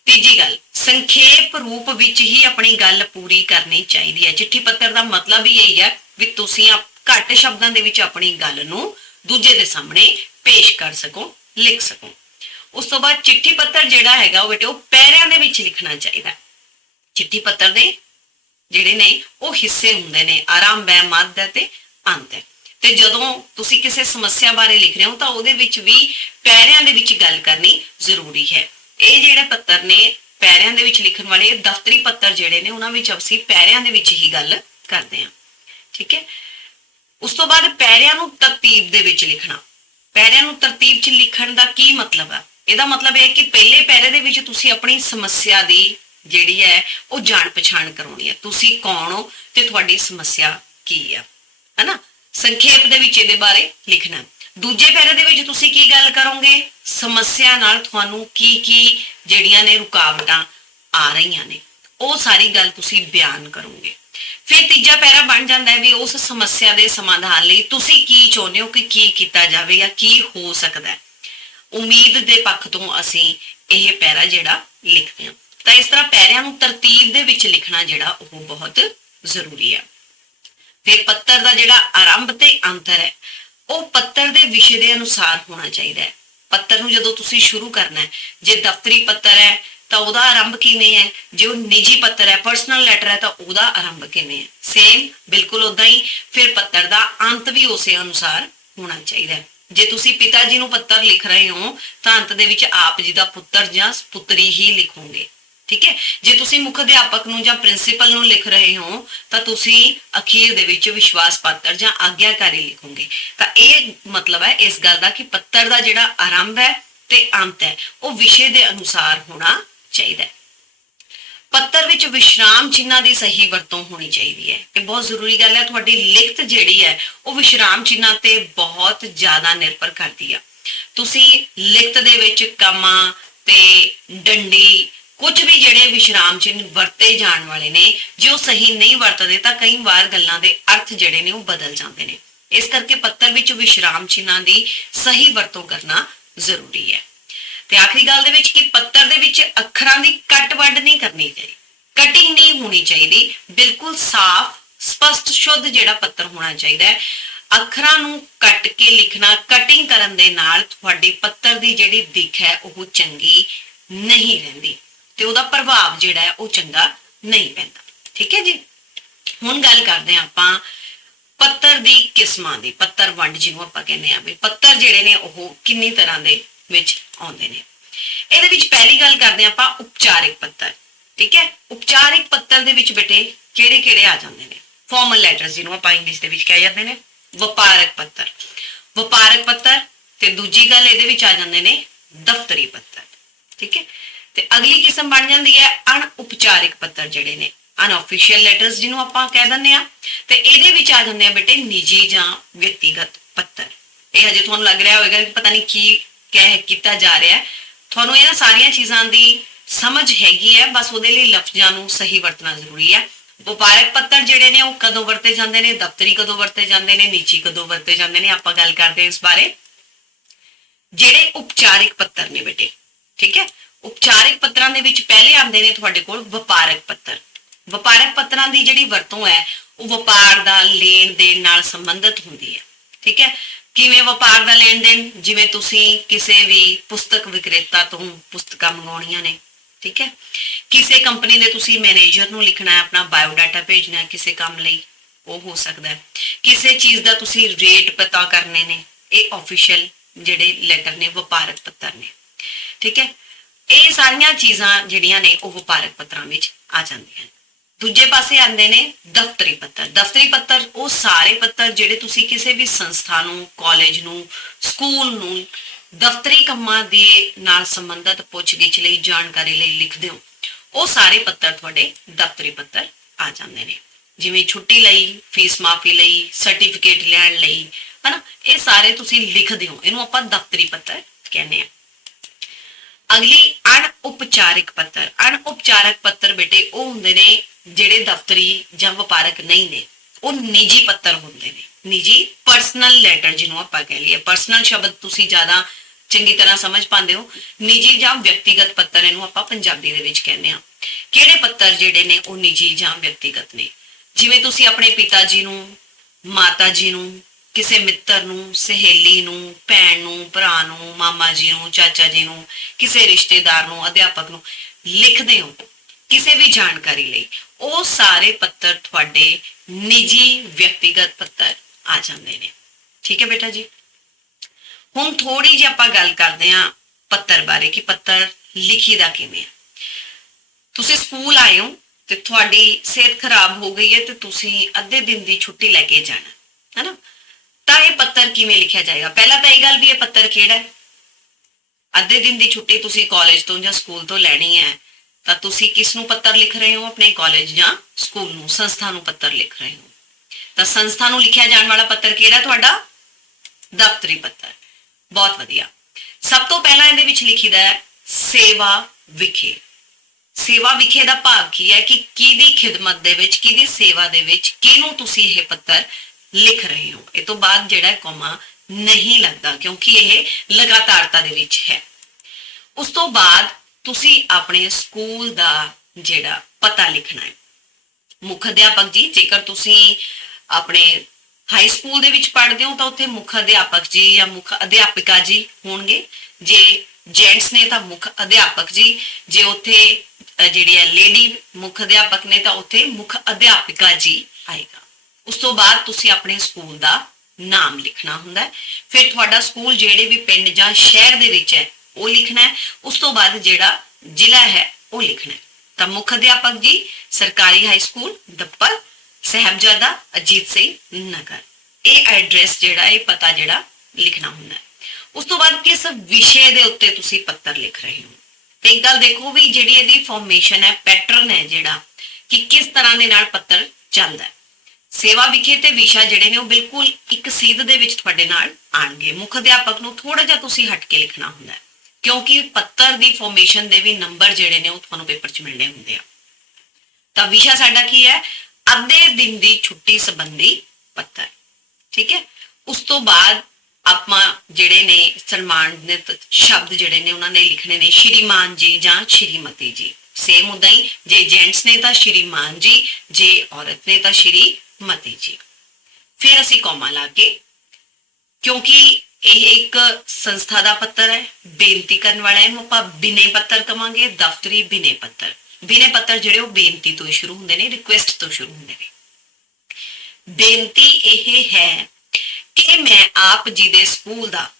ਤੀਜੀ ਗੱਲ, ਸੰਖੇਪ ਰੂਪ ਵਿੱਚ ਹੀ ਆਪਣੀ ਗੱਲ ਪੂਰੀ ਕਰਨੀ ਚਾਹੀਦੀ ਹੈ। ਚਿੱਠੀ ਪੱਤਰ ਦਾ ਮਤਲਬ ਹੀ ਇਹੀ ਹੈ ਵੀ ਤੁਸੀਂ ਆਪ- ਘੱਟ ਸ਼ਬਦਾਂ ਦੇ ਵਿੱਚ ਆਪਣੀ ਗੱਲ ਨੂੰ ਦੂਜੇ ਦੇ ਸਾਹਮਣੇ ਪੇਸ਼ ਕਰ ਸਕੋ, ਲਿਖ ਸਕੋ। ਉਸ ਤੋਂ ਬਾਅਦ ਚਿੱਠੀ ਪੱਤਰ ਜਿਹੜਾ ਹੈਗਾ ਉਹ ਬੇਟੇ, ਉਹ ਪੈਰਿਆਂ ਦੇ ਵਿੱਚ ਲਿਖਣਾ ਚਾਹੀਦਾ। ਚਿੱਠੀ ਪੱਤਰ ਦੇ ਜਿਹੜੇ ਨੇ, ਉਹ ਹਿੱਸੇ ਹੁੰਦੇ ਨੇ ਆਰੰਭ ਹੈ ਮੱਧ ਹੈ ਤੇ ਅੰਤ। ਹੈ ਤੇ ਜਦੋਂ ਤੁਸੀਂ ਕਿਸੇ ਸਮੱਸਿਆ ਬਾਰੇ ਲਿਖ ਰਹੇ ਹੋ, ਤਾਂ ਉਹਦੇ ਵਿੱਚ ਵੀ ਪੈਰਿਆਂ ਦੇ ਵਿੱਚ ਗੱਲ ਕਰਨੀ ਜ਼ਰੂਰੀ ਹੈ। ਇਹ ਜਿਹੜੇ ਪੱਤਰ ਨੇ ਪੈਰਿਆਂ ਦੇ ਵਿੱਚ ਲਿਖਣ ਵਾਲੇ ਦਫ਼ਤਰੀ ਪੱਤਰ ਜਿਹੜੇ ਨੇ, ਉਹਨਾਂ ਵਿੱਚ ਅਸੀਂ ਪੈਰਿਆਂ ਦੇ ਵਿੱਚ ਹੀ ਗੱਲ ਕਰਦੇ ਹਾਂ। ਠੀਕ ਹੈ? ਉਸ ਤੋਂ ਬਾਅਦ ਪੈਰਿਆਂ ਨੂੰ ਤਰਤੀਬ ਦੇ ਵਿੱਚ ਲਿਖਣਾ। ਪੈਰਿਆਂ ਨੂੰ ਤਰਤੀਬ 'ਚ ਲਿਖਣ ਦਾ ਕੀ ਮਤਲਬ ਹੈ ਇਹਦਾ ਮਤਲਬ ਇਹ ਹੈ ਕਿ ਪਹਿਲੇ ਪੈਰੇ ਦੇ ਵਿੱਚ ਤੁਸੀਂ ਆਪਣੀ ਸਮੱਸਿਆ ਦੀ ਜਿਹੜੀ ਹੈ, ਉਹ ਜਾਣ ਪਛਾਣ ਕਰਾਉਣੀ ਹੈ। ਤੁਸੀਂ ਕੌਣ ਹੋ ਤੇ ਤੁਹਾਡੀ ਸਮੱਸਿਆ ਕੀ ਹੈ ਹੈਨਾ? ਸੰਖੇਪ ਦੇ ਵਿੱਚ ਇਹਦੇ ਬਾਰੇ ਲਿਖਣਾ। ਦੂਜੇ ਪੈਰੇ ਦੇ ਵਿੱਚ ਤੁਸੀਂ ਕੀ ਗੱਲ ਕਰੋਗੇ? ਸਮੱਸਿਆ ਨਾਲ ਤੁਹਾਨੂੰ ਕੀ ਕੀ ਜਿਹੜੀਆਂ ਨੇ ਰੁਕਾਵਟਾਂ ਆ ਰਹੀਆਂ ਨੇ। ਉਹ ਸਾਰੀ ਗੱਲ ਤੁਸੀਂ ਬਿਆਨ ਕਰੋਗੇ। ਫਿਰ ਤੀਜਾ ਪੈਰਾ ਬਣ ਜਾਂਦਾ ਹੈ ਵੀ ਉਸ ਸਮੱਸਿਆ ਦੇ ਸਮਾਧਾਨ ਲਈ ਤੁਸੀਂ ਕੀ ਚਾਹੁੰਦੇ ਹੋ ਕਿ ਕੀ ਕੀਤਾ ਜਾਵੇ ਜਾਂ ਕੀ ਹੋ ਸਕਦਾ ਹੈ। ਉਮੀਦ ਦੇ ਪੱਖ ਤੋਂ ਅਸੀਂ ਇਹ ਪੈਰਾ ਜਿਹੜਾ ਲਿਖਦੇ ਹਾਂ। ਤਾਂ ਇਸ ਤਰ੍ਹਾਂ ਪੈਰਿਆਂ ਨੂੰ ਤਰਤੀਬ ਦੇ ਵਿੱਚ ਲਿਖਣਾ ਜਿਹੜਾ ਉਹ ਬਹੁਤ ਜ਼ਰੂਰੀ ਹੈ। ਫਿਰ ਪੱਤਰ ਦਾ ਜਿਹੜਾ ਆਰੰਭ ਤੇ ਅੰਤਰ ਹੈ, ਉਹ ਪੱਤਰ ਦੇ ਵਿਸ਼ੇ ਦੇ ਅਨੁਸਾਰ ਹੋਣਾ ਚਾਹੀਦਾ ਹੈ। ਪੱਤਰ ਨੂੰ ਜਦੋਂ ਤੁਸੀਂ ਸ਼ੁਰੂ ਕਰਨਾ ਹੈ, ਜੇ ਦਫ਼ਤਰੀ ਪੱਤਰ ਹੈ, ਤਾਂ ਉਹਦਾ ਆਰੰਭ ਕਿਵੇਂ ਹੈ? ਜੇ ਉਹ ਨਿੱਜੀ ਪੱਤਰ ਹੈ ਪਰਸਨਲ ਲੈਟਰ ਹੈ, ਤਾਂ ਉਹਦਾ ਆਰੰਭ ਕਿਵੇਂ ਹੈ? ਸੇਮ ਬਿਲਕੁਲ ਉਦਾਂ ਹੀ ਫਿਰ ਪੱਤਰ ਦਾ ਅੰਤ ਵੀ ਉਸੇ ਅਨੁਸਾਰ ਹੋਣਾ ਚਾਹੀਦਾ ਹੈ। ਜੇ ਤੁਸੀਂ ਪਿਤਾ ਜੀ ਨੂੰ ਪੱਤਰ ਲਿਖ ਰਹੇ ਹੋ, ਤਾਂ ਅੰਤ ਦੇ ਵਿੱਚ ਆਪ ਜੀ ਦਾ ਪੁੱਤਰ ਜਾਂ ਪੁੱਤਰੀ ਹੀ ਲਿਖੋਗੇ। ਠੀਕ ਹੈ? ਜੇ ਤੁਸੀਂ ਮੁੱਖ ਅਧਿਆਪਕ ਨੂੰ ਜਾਂ ਪ੍ਰਿੰਸੀਪਲ ਨੂੰ ਲਿਖ ਰਹੇ ਹੋ, ਤਾਂ ਤੁਸੀਂ ਅਖੀਰ ਦੇ ਵਿੱਚ ਵਿਸ਼ਵਾਸ ਪਾਤਰ ਜਾਂ ਆਗਿਆਕਾਰੀ ਲਿਖੋਗੇ। ਤਾਂ ਇਹ ਮਤਲਬ ਹੈ ਇਸ ਗੱਲ ਦਾ ਕਿ ਪੱਤਰ ਦਾ ਜਿਹੜਾ ਆਰੰਭ ਹੈ ਤੇ ਅੰਤ ਹੈ, ਉਹ ਵਿਸ਼ੇ ਦੇ ਅਨੁਸਾਰ ਹੋਣਾ ਚਾਹੀਦਾ ਹੈ। ਪੱਤਰ ਵਿੱਚ ਵਿਸ਼ਰਾਮ ਚਿੰਨ੍ਹਾਂ ਦੀ ਸਹੀ ਵਰਤੋਂ ਹੋਣੀ ਚਾਹੀਦੀ ਹੈ। ਇਹ ਬਹੁਤ ਜ਼ਰੂਰੀ ਗੱਲ ਹੈ, ਤੁਹਾਡੀ ਲਿਖਤ ਜਿਹੜੀ ਹੈ, ਉਹ ਵਿਸ਼ਰਾਮ ਚਿੰਨ੍ਹਾਂ ਤੇ ਬਹੁਤ ਜ਼ਿਆਦਾ ਨਿਰਭਰ ਕਰਦੀ ਆ। ਤੁਸੀਂ ਲਿਖਤ ਦੇ ਵਿੱਚ ਕਮਾ ਤੇ ਡੰਡੀ ਕੁਝ ਵੀ ਜਿਹੜੇ ਵਿਸ਼ਰਾਮ ਚਿੰਨ੍ਹ ਵਰਤੇ ਜਾਣ ਵਾਲੇ ਨੇ, ਜੇ ਉਹ ਸਹੀ ਨਹੀਂ ਵਰਤਦੇ, ਤਾਂ ਕਈ ਵਾਰ ਗੱਲਾਂ ਦੇ ਅਰਥ ਜਿਹੜੇ ਨੇ, ਉਹ ਬਦਲ ਜਾਂਦੇ ਨੇ। ਇਸ ਕਰਕੇ ਪੱਤਰ ਵਿੱਚ ਵਿਸ਼ਰਾਮ ਚਿੰਨ੍ਹਾਂ ਦੀ ਸਹੀ ਵਰਤੋਂ ਕਰਨਾ ਜ਼ਰੂਰੀ ਹੈ। ਤੇ ਆਖਰੀ ਗੱਲ ਦੇ ਵਿੱਚ ਕਿ ਪੱਤਰ ਦੇ ਵਿੱਚ ਅੱਖਰਾਂ ਦੀ ਕੱਟ ਵੱਢ ਨਹੀਂ ਕਰਨੀ ਚਾਹੀਦੀ। ਕਟਿੰਗ ਨਹੀਂ ਹੋਣੀ ਚਾਹੀਦੀ। ਬਿਲਕੁਲ ਸਾਫ਼, ਸਪਸ਼ਟ, ਸ਼ੁੱਧ ਜਿਹੜਾ ਪੱਤਰ ਹੋਣਾ ਚਾਹੀਦਾ ਹੈ। ਅੱਖਰਾਂ ਨੂੰ ਕੱਟ ਕੇ ਲਿਖਣਾ, ਕਟਿੰਗ ਕਰਨ ਦੇ ਨਾਲ ਤੁਹਾਡੇ ਪੱਤਰ ਦੀ ਜਿਹੜੀ ਦਿੱਖ ਹੈ, ਉਹ ਚੰਗੀ ਨਹੀਂ ਰਹਿੰਦੀ। ਤੇ ਉਹਦਾ ਪ੍ਰਭਾਵ ਜਿਹੜਾ ਹੈ, ਉਹ ਚੰਗਾ ਨਹੀਂ ਪੈਂਦਾ। ਠੀਕ ਹੈ ਜੀ? ਹੁਣ ਗੱਲ ਕਰਦੇ ਹਾਂ ਆਪਾਂ ਪੱਤਰ ਦੀ ਕਿਸਮਾਂ ਦੀ, ਪੱਤਰ ਵੰਡ ਜਿਹਨੂੰ ਆਪਾਂ ਕਹਿੰਦੇ ਆ ਵੀ ਪੱਤਰ ਜਿਹੜੇ ਨੇ ਉਹ ਕਿੰਨੀ ਤਰ੍ਹਾਂ ਦੇ ਵਿੱਚ ਆਉਂਦੇ ਨੇ। ਇਹਦੇ ਵਿੱਚ ਪਹਿਲੀ ਗੱਲ ਕਰਦੇ ਹਾਂ ਆਪਾਂ ਉਪਚਾਰਿਕ ਪੱਤਰ, ਠੀਕ ਹੈ? ਉਪਚਾਰਿਕ ਪੱਤਰ ਦੇ ਵਿੱਚ ਬੇਟੇ ਕਿਹੜੇ ਕਿਹੜੇ ਆ ਜਾਂਦੇ ਨੇ? ਫਾਰਮਲ ਲੈਟਰਸ ਜਿਹਨੂੰ ਆਪਾਂ ਇੰਗਲਿਸ਼ ਦੇ ਵਿੱਚ ਕਹਿ ਜਾਂਦੇ ਨੇ, ਵਪਾਰਕ ਪੱਤਰ। ਵਪਾਰਕ ਪੱਤਰ ਤੇ ਦੂਜੀ ਗੱਲ ਇਹਦੇ ਵਿੱਚ ਆ ਜਾਂਦੇ ਨੇ ਦਫ਼ਤਰੀ ਪੱਤਰ, ਠੀਕ ਹੈ? ਤੇ ਅਗਲੀ ਕਿਸਮ ਬਣ ਜਾਂਦੀ ਹੈ ਅਣਉਪਚਾਰਿਕ ਪੱਤਰ ਜਿਹੜੇ ਨੇ ਅਨਆਫੀਸ਼ੀਅਲ ਲੈਟਰਸ ਜਿਹਨੂੰ ਆਪਾਂ ਕਹਿ ਦਿੰਦੇ ਆ ਤੇ ਇਹਦੇ ਵਿੱਚ ਆ ਜਾਂਦੇ ਆ ਬੇਟੇ ਨਿੱਜੀ ਜਾਂ ਵਿਅਕਤੀਗਤ ਪੱਤਰ। ਇਹ ਹਜੇ ਤੁਹਾਨੂੰ ਲੱਗ ਰਿਹਾ ਹੋਵੇਗਾ ਕਿ ਪਤਾ ਨਹੀਂ ਕੀ ਕਹਿ ਕੀਤਾ ਜਾ ਰਿਹਾ ਹੈ। ਤੁਹਾਨੂੰ ਇਹਨਾਂ ਸਾਰੀਆਂ ਚੀਜ਼ਾਂ ਦੀ ਸਮਝ ਹੈਗੀ ਹੈ, ਬਸ ਉਹਦੇ ਲਈ ਲਫ਼ਜ਼ਾਂ ਨੂੰ ਸਹੀ ਵਰਤਣਾ ਜ਼ਰੂਰੀ ਹੈ। ਵਪਾਰਕ ਪੱਤਰ ਜਿਹੜੇ ਨੇ, ਉਹ ਕਦੋਂ ਵਰਤੇ ਜਾਂਦੇ ਨੇ, ਦਫ਼ਤਰੀ ਕਦੋਂ ਵਰਤੇ ਜਾਂਦੇ ਨੇ, ਨਿੱਜੀ ਕਦੋਂ ਵਰਤੇ ਜਾਂਦੇ ਨੇ, ਆਪਾਂ ਗੱਲ ਕਰਦੇ ਹਾਂ ਇਸ ਬਾਰੇ। ਜਿਹੜੇ ਉਪਚਾਰਿਕ ਪੱਤਰ ਨੇ ਬੇਟੇ, ਠੀਕ ਹੈ? ਉਪਚਾਰਿਕ ਪੱਤਰਾਂ ਦੇ ਵਿੱਚ ਪਹਿਲੇ ਆਉਂਦੇ ਨੇ ਤੁਹਾਡੇ ਕੋਲ ਵਪਾਰਕ ਪੱਤਰ। ਵਪਾਰਕ ਪੱਤਰਾਂ ਦੀ ਜਿਹੜੀ ਵਰਤੋਂ ਹੈ, ਉਹ ਵਪਾਰ ਦਾ ਲੈਣ ਦੇਣ ਨਾਲ ਸੰਬੰਧਿਤ ਹੁੰਦੀ ਹੈ, ਠੀਕ ਹੈ? ਕਿਵੇਂ ਵਪਾਰ ਦਾ ਲੈਣ ਦੇਣ? ਜਿਵੇਂ ਤੁਸੀਂ ਕਿਸੇ ਵੀ ਪੁਸਤਕ ਵਿਕਰੇਤਾ ਤੋਂ ਪੁਸਤਕਾਂ ਮੰਗਾਉਣੀਆਂ ਨੇ, ਠੀਕ ਹੈ? ਕਿਸੇ ਕੰਪਨੀ ਦੇ ਤੁਸੀਂ ਮੈਨੇਜਰ ਨੂੰ ਲਿਖਣਾ ਹੈ, ਆਪਣਾ ਬਾਇਓ ਡਾਟਾ ਭੇਜਣਾ ਹੈ ਕਿਸੇ ਕੰਮ ਲਈ, ਉਹ ਹੋ ਸਕਦਾ ਹੈ। ਕਿਸੇ ਚੀਜ਼ ਦਾ ਤੁਸੀਂ ਰੇਟ ਪਤਾ ਕਰਨੇ ਨੇ, ਇਹ ਆਫੀਸ਼ੀਅਲ ਜਿਹੜੇ ਲੈਟਰ ਨੇ, ਵਪਾਰਕ ਪੱਤਰ ਨੇ, ਠੀਕ ਹੈ? ਇਹ ਸਾਰੀਆਂ ਚੀਜ਼ਾਂ ਜਿਹੜੀਆਂ ਨੇ, ਉਹ ਵਪਾਰਕ ਪੱਤਰਾਂ ਵਿੱਚ ਆ ਜਾਂਦੀਆਂ ਨੇ। ਦੂਜੇ ਪਾਸੇ ਆਉਂਦੇ ਨੇ ਦਫ਼ਤਰੀ ਪੱਤਰ। ਦਫ਼ਤਰੀ ਪੱਤਰ, ਉਹ ਸਾਰੇ ਪੱਤਰ ਜਿਹੜੇ ਤੁਸੀਂ ਕਿਸੇ ਵੀ ਸੰਸਥਾ ਨੂੰ ਕਾਲਜ ਨੂੰ ਸਕੂਲ ਨੂੰ ਦਫ਼ਤਰੀ ਕੰਮਾਂ ਦੇ ਨਾਲ ਸੰਬੰਧਿਤ ਪੁੱਛਗਿੱਛ ਲਈ, ਜਾਣਕਾਰੀ ਲਈ ਲਿਖਦੇ ਹੋ, ਉਹ ਸਾਰੇ ਪੱਤਰ ਤੁਹਾਡੇ ਦਫ਼ਤਰੀ ਪੱਤਰ ਆ ਜਾਂਦੇ ਨੇ। ਜਿਵੇਂ ਛੁੱਟੀ ਲਈ, ਫੀਸ ਮਾਫੀ ਲਈ ਸਰਟੀਫਿਕੇਟ ਲੈਣ ਲਈ, ਹਨਾ? ਇਹ ਸਾਰੇ ਤੁਸੀਂ ਲਿਖਦੇ ਹੋ। ਇਹਨੂੰ ਆਪਾਂ ਦਫ਼ਤਰੀ ਪੱਤਰ ਕਹਿੰਦੇ ਆ ਅਗਲੀ, ਅਣਉਪਚਾਰਿਕ ਪੱਤਰ। ਅਣਉਪਚਾਰਕ ਪੱਤਰ ਬੇਟੇ, ਉਹ ਹੁੰਦੇ ਨੇ ਜਿਹੜੇ ਦਫ਼ਤਰੀ ਜਾਂ ਵਪਾਰਕ ਨਹੀਂ ਨੇ, ਉਹ ਨਿੱਜੀ ਪੱਤਰ ਹੁੰਦੇ ਨੇ। ਨਿੱਜੀ ਪਰਸਨਲ ਲੈਟਰ ਜਿਹਨੂੰ ਆਪਾਂ ਕਹਿ ਲਈਏ। ਪਰਸਨਲ ਸ਼ਬਦ ਤੁਸੀਂ ਜ਼ਿਆਦਾ ਚੰਗੀ ਤਰ੍ਹਾਂ ਸਮਝ ਪਾਉਂਦੇ ਹੋ। ਨਿੱਜੀ ਜਾਂ ਵਿਅਕਤੀਗਤ ਪੱਤਰ ਇਹਨੂੰ ਆਪਾਂ ਪੰਜਾਬੀ ਦੇ ਵਿੱਚ ਕਹਿੰਦੇ ਆ ਕਿਹੜੇ ਪੱਤਰ ਜਿਹੜੇ ਨੇ, ਉਹ ਨਿੱਜੀ ਜਾਂ ਵਿਅਕਤੀਗਤ ਨੇ? ਜਿਵੇਂ ਤੁਸੀਂ ਆਪਣੇ ਪਿਤਾ ਜੀ ਨੂੰ, ਮਾਤਾ ਜੀ ਨੂੰ, ਕਿਸੇ ਮਿੱਤਰ ਨੂੰ, ਸਹੇਲੀ ਨੂੰ, ਭੈਣ ਨੂੰ, ਭਰਾ ਨੂੰ, ਮਾਮਾ ਜੀ ਨੂੰ, ਚਾਚਾ ਜੀ ਨੂੰ, ਕਿਸੇ ਰਿਸ਼ਤੇਦਾਰ ਨੂੰ, ਅਧਿਆਪਕ ਨੂੰ ਲਿਖਦੇ ਹੋ। ਕਿਸੇ ਵੀ ਜਾਣਕਾਰੀ ਲਈ, ਉਹ ਸਾਰੇ ਪੱਤਰ ਤੁਹਾਡੇ ਨਿੱਜੀ ਵਿਅਕਤੀਗਤ ਪੱਤਰ ਆ ਜਾਂਦੇ ਨੇ। ਠੀਕ ਹੈ ਬੇਟਾ ਜੀ? ਹੁਣ ਥੋੜੀ ਜਿਹੀ ਆਪਾਂ ਗੱਲ ਕਰਦੇ ਹਾਂ ਪੱਤਰ ਬਾਰੇ ਕਿ ਪੱਤਰ ਲਿਖੀਦਾ ਕਿਵੇਂ ਹੈ ਤੁਸੀਂ ਸਕੂਲ ਆਏ ਹੋ ਤੇ ਤੁਹਾਡੀ ਸਿਹਤ ਖਰਾਬ ਹੋ ਗਈ ਹੈ ਤੇ ਤੁਸੀਂ ਅੱਧੇ ਦਿਨ ਦੀ ਛੁੱਟੀ ਲੈ ਕੇ ਜਾਣਾ, ਹੈਨਾ? ਤਾਂ ਇਹ ਪੱਤਰ ਕਿਵੇਂ ਲਿਖਿਆ ਜਾਏਗਾ? ਪਹਿਲਾਂ ਤਾਂ ਇਹ ਗੱਲ ਵੀ ਇਹ ਪੱਤਰ ਕਿਹੜਾ ਹੈ? ਅੱਧੇ ਦਿਨ ਦੀ ਛੁੱਟੀ ਤੁਸੀਂ ਕਾਲਜ ਤੋਂ ਜਾਂ ਸਕੂਲ ਤੋਂ ਲੈਣੀ ਹੈ ਤਾਂ ਤੁਸੀਂ ਕਿਸ ਨੂੰ ਪੱਤਰ ਲਿਖ ਰਹੇ ਹੋ? ਆਪਣੇ ਕਾਲਜ ਜਾਂ ਸਕੂਲ ਨੂੰ, ਸੰਸਥਾ ਨੂੰ ਪੱਤਰ ਲਿਖ ਰਹੇ ਹੋ। ਤਾਂ ਸੰਸਥਾ ਨੂੰ ਲਿਖਿਆ ਜਾਣ ਵਾਲਾ ਪੱਤਰ ਕਿਹੜਾ? ਤੁਹਾਡਾ ਦਫ਼ਤਰੀ ਪੱਤਰ। ਬਹੁਤ ਵਧੀਆ। ਸਭ ਤੋਂ ਪਹਿਲਾਂ ਇਹਦੇ ਵਿੱਚ ਲਿਖੀਦਾ ਹੈ, ਸੇਵਾ ਵਿਖੇ। ਸੇਵਾ ਵਿਖੇ ਦਾ ਭਾਵ ਕੀ ਹੈ? ਕਿ ਕਿਹਦੀ ਖਿਦਮਤ ਦੇ ਵਿੱਚ, ਕਿਹਦੀ ਸੇਵਾ ਦੇ ਵਿੱਚ, ਕਿਹਨੂੰ ਤੁਸੀਂ ਇਹ ਪੱਤਰ ਲਿਖ ਰਹੇ ਹੋ? ਇਹ ਤੋਂ ਬਾਅਦ ਜਿਹੜਾ ਕੋਮਾ ਨਹੀਂ ਲੱਗਦਾ, ਕਿਉਂਕਿ ਇਹ ਲਗਾਤਾਰਤਾ ਦੇ ਵਿੱਚ ਹੈ। ਉਸ ਤੋਂ ਬਾਅਦ ਤੁਸੀਂ ਆਪਣੇ ਸਕੂਲ ਦਾ ਜਿਹੜਾ ਪਤਾ ਲਿਖਣਾ ਹੈ। ਮੁੱਖ ਅਧਿਆਪਕ ਜੀ ਜੇਕਰ ਤੁਸੀਂ ਆਪਣੇ ਹਾਈ ਸਕੂਲ ਦੇ ਵਿੱਚ ਪੜ੍ਹਦੇ ਹੋ ਤਾਂ ਉੱਥੇ ਮੁੱਖ ਅਧਿਆਪਕ ਜੀ ਜਾਂ ਮੁੱਖ ਅਧਿਆਪਿਕਾ ਜੀ ਹੋਣਗੇ। ਜੇ ਜੈਂਟਸ ਨੇ ਤਾਂ ਮੁੱਖ ਅਧਿਆਪਕ ਜੀ ਜੇ ਉੱਥੇ ਅ, ਜਿਹੜੀ ਹੈ ਲੇਡੀ ਮੁੱਖ ਅਧਿਆਪਕ ਨੇ ਤਾਂ ਉੱਥੇ ਮੁੱਖ ਅਧਿਆਪਿਕਾ ਜੀ ਆਏਗਾ। ਉਸ ਤੋਂ ਬਾਅਦ ਤੁਸੀਂ ਆਪਣੇ ਸਕੂਲ ਦਾ ਨਾਮ ਲਿਖਣਾ ਹੁੰਦਾ ਹੈ। ਫਿਰ ਤੁਹਾਡਾ ਸਕੂਲ ਜਿਹੜੇ ਵੀ ਪਿੰਡ ਜਾਂ ਸ਼ਹਿਰ ਦੇ ਵਿੱਚ ਹੈ ਉਹ ਲਿਖਣਾ ਹੈ। ਉਸ ਤੋਂ ਬਾਅਦ ਜਿਹੜਾ ਜ਼ਿਲ੍ਹਾ ਹੈ, ਉਹ ਲਿਖਣਾ ਹੈ। ਤਾਂ ਮੁੱਖ ਅਧਿਆਪਕ ਜੀ, ਸਰਕਾਰੀ ਹਾਈ ਸਕੂਲ, ਦੱਪਲ, ਸਹਿਬਜ਼ਾਦਾ ਅਜੀਤ ਸਿੰਘ ਨਗਰ। ਇਹ ਐਡਰੈਸ ਜਿਹੜਾ, ਇਹ ਪਤਾ ਜਿਹੜਾ ਲਿਖਣਾ ਹੁੰਦਾ ਹੈ। ਉਸ ਤੋਂ ਬਾਅਦ ਕਿਸ ਵਿਸ਼ੇ ਦੇ ਉੱਤੇ ਤੁਸੀਂ ਪੱਤਰ ਲਿਖ ਰਹੇ ਹੋ? ਤੇ ਇੱਕ ਗੱਲ ਦੇਖੋ ਵੀ ਜਿਹੜੀ ਇਹਦੀ ਫਾਰਮੇਸ਼ਨ ਹੈ ਪੈਟਰਨ ਹੈ ਜਿਹੜਾ, ਕਿ ਕਿਸ ਤਰ੍ਹਾਂ ਦੇ ਨਾਲ ਪੱਤਰ ਚੱਲਦਾ ਹੈ। ਸੇਵਾ ਵਿਖੇ ਤੇ ਵਿਸ਼ਾ ਜਿਹੜੇ ਨੇ, ਉਹ ਬਿਲਕੁਲ ਇੱਕ ਸੀਧ ਦੇ ਵਿੱਚ ਤੁਹਾਡੇ ਨਾਲ ਆਣਗੇ ਮੁੱਖ ਅਧਿਆਪਕ ਨੂੰ ਥੋੜਾ ਜਿਹਾ ਤੁਸੀਂ ਹਟ ਕੇ ਲਿਖਣਾ ਹੁੰਦਾ ਹੈ। ਕਿਉਂਕਿ ਪੱਤਰ ਦੀ ਫਾਰਮੇਸ਼ਨ ਦੇ ਵੀ ਨੰਬਰ ਜਿਹੜੇ ਨੇ ਉਹ ਤੁਹਾਨੂੰ ਪੇਪਰ 'ਚ ਮਿਲਣੇ ਹੁੰਦੇ ਆ। ਤਾਂ ਵਿਸ਼ਾ ਸਾਡਾ ਕੀ ਹੈ? ਅੱਧੇ ਦਿਨ ਦੀ ਛੁੱਟੀ ਸੰਬੰਧੀ ਪੱਤਰ। ਠੀਕ ਹੈ? ਉਸ ਤੋਂ ਬਾਅਦ ਆਪਾਂ ਜਿਹੜੇ ਨੇ ਸਨਮਾਨਿਤ ਸ਼ਬਦ ਜਿਹੜੇ ਨੇ ਉਹਨਾਂ ਨੇ ਲਿਖਣੇ ਨੇ, ਸ਼੍ਰੀਮਾਨ ਜੀ ਜਾਂ ਸ਼੍ਰੀਮਤੀ ਜੀ। ਸੇਮ ਉਦਾਂ ਹੀ, ਜੇ ਜੈਂਟਸ ਨੇ ਤਾਂ ਸ਼੍ਰੀਮਾਨ ਜੀ, ਜੇ ਔਰਤ ਨੇ ਤਾਂ ਸ਼੍ਰੀਮਤੀ ਜੀ। ਫਿਰ ਅਸੀਂ ਕੌਮਾ ਲਾ ਕੇ, ਕਿਉਂਕਿ ਇਹ ਇੱਕ ਸੰਸਥਾ ਦਾ ਪੱਤਰ ਹੈ। ਬੇਨਤੀ ਕਰਨ ਵਾਲਾ ਇਹਨੂੰ ਆਪਾਂ ਬਿਨੇ ਪੱਤਰ ਕਵਾਂਗੇ, ਦਫ਼ਤਰੀ ਬਿਨੇ ਪੱਤਰ। ਬਿਨੇ ਪੱਤਰ ਜਿਹੜੇ ਉਹ ਬੇਨਤੀ ਤੋਂ ਸ਼ੁਰੂ ਹੁੰਦੇ ਨੇ ਰਿਕੁਐਸਟ ਤੋਂ ਸ਼ੁਰੂ ਹੁੰਦੇ ਨੇ। ਬੇਨਤੀ ਇਹ ਹੈ ਕਿ ਮੈਂ ਆਪ ਜੀ ਦੇ ਸਕੂਲ ਦਾ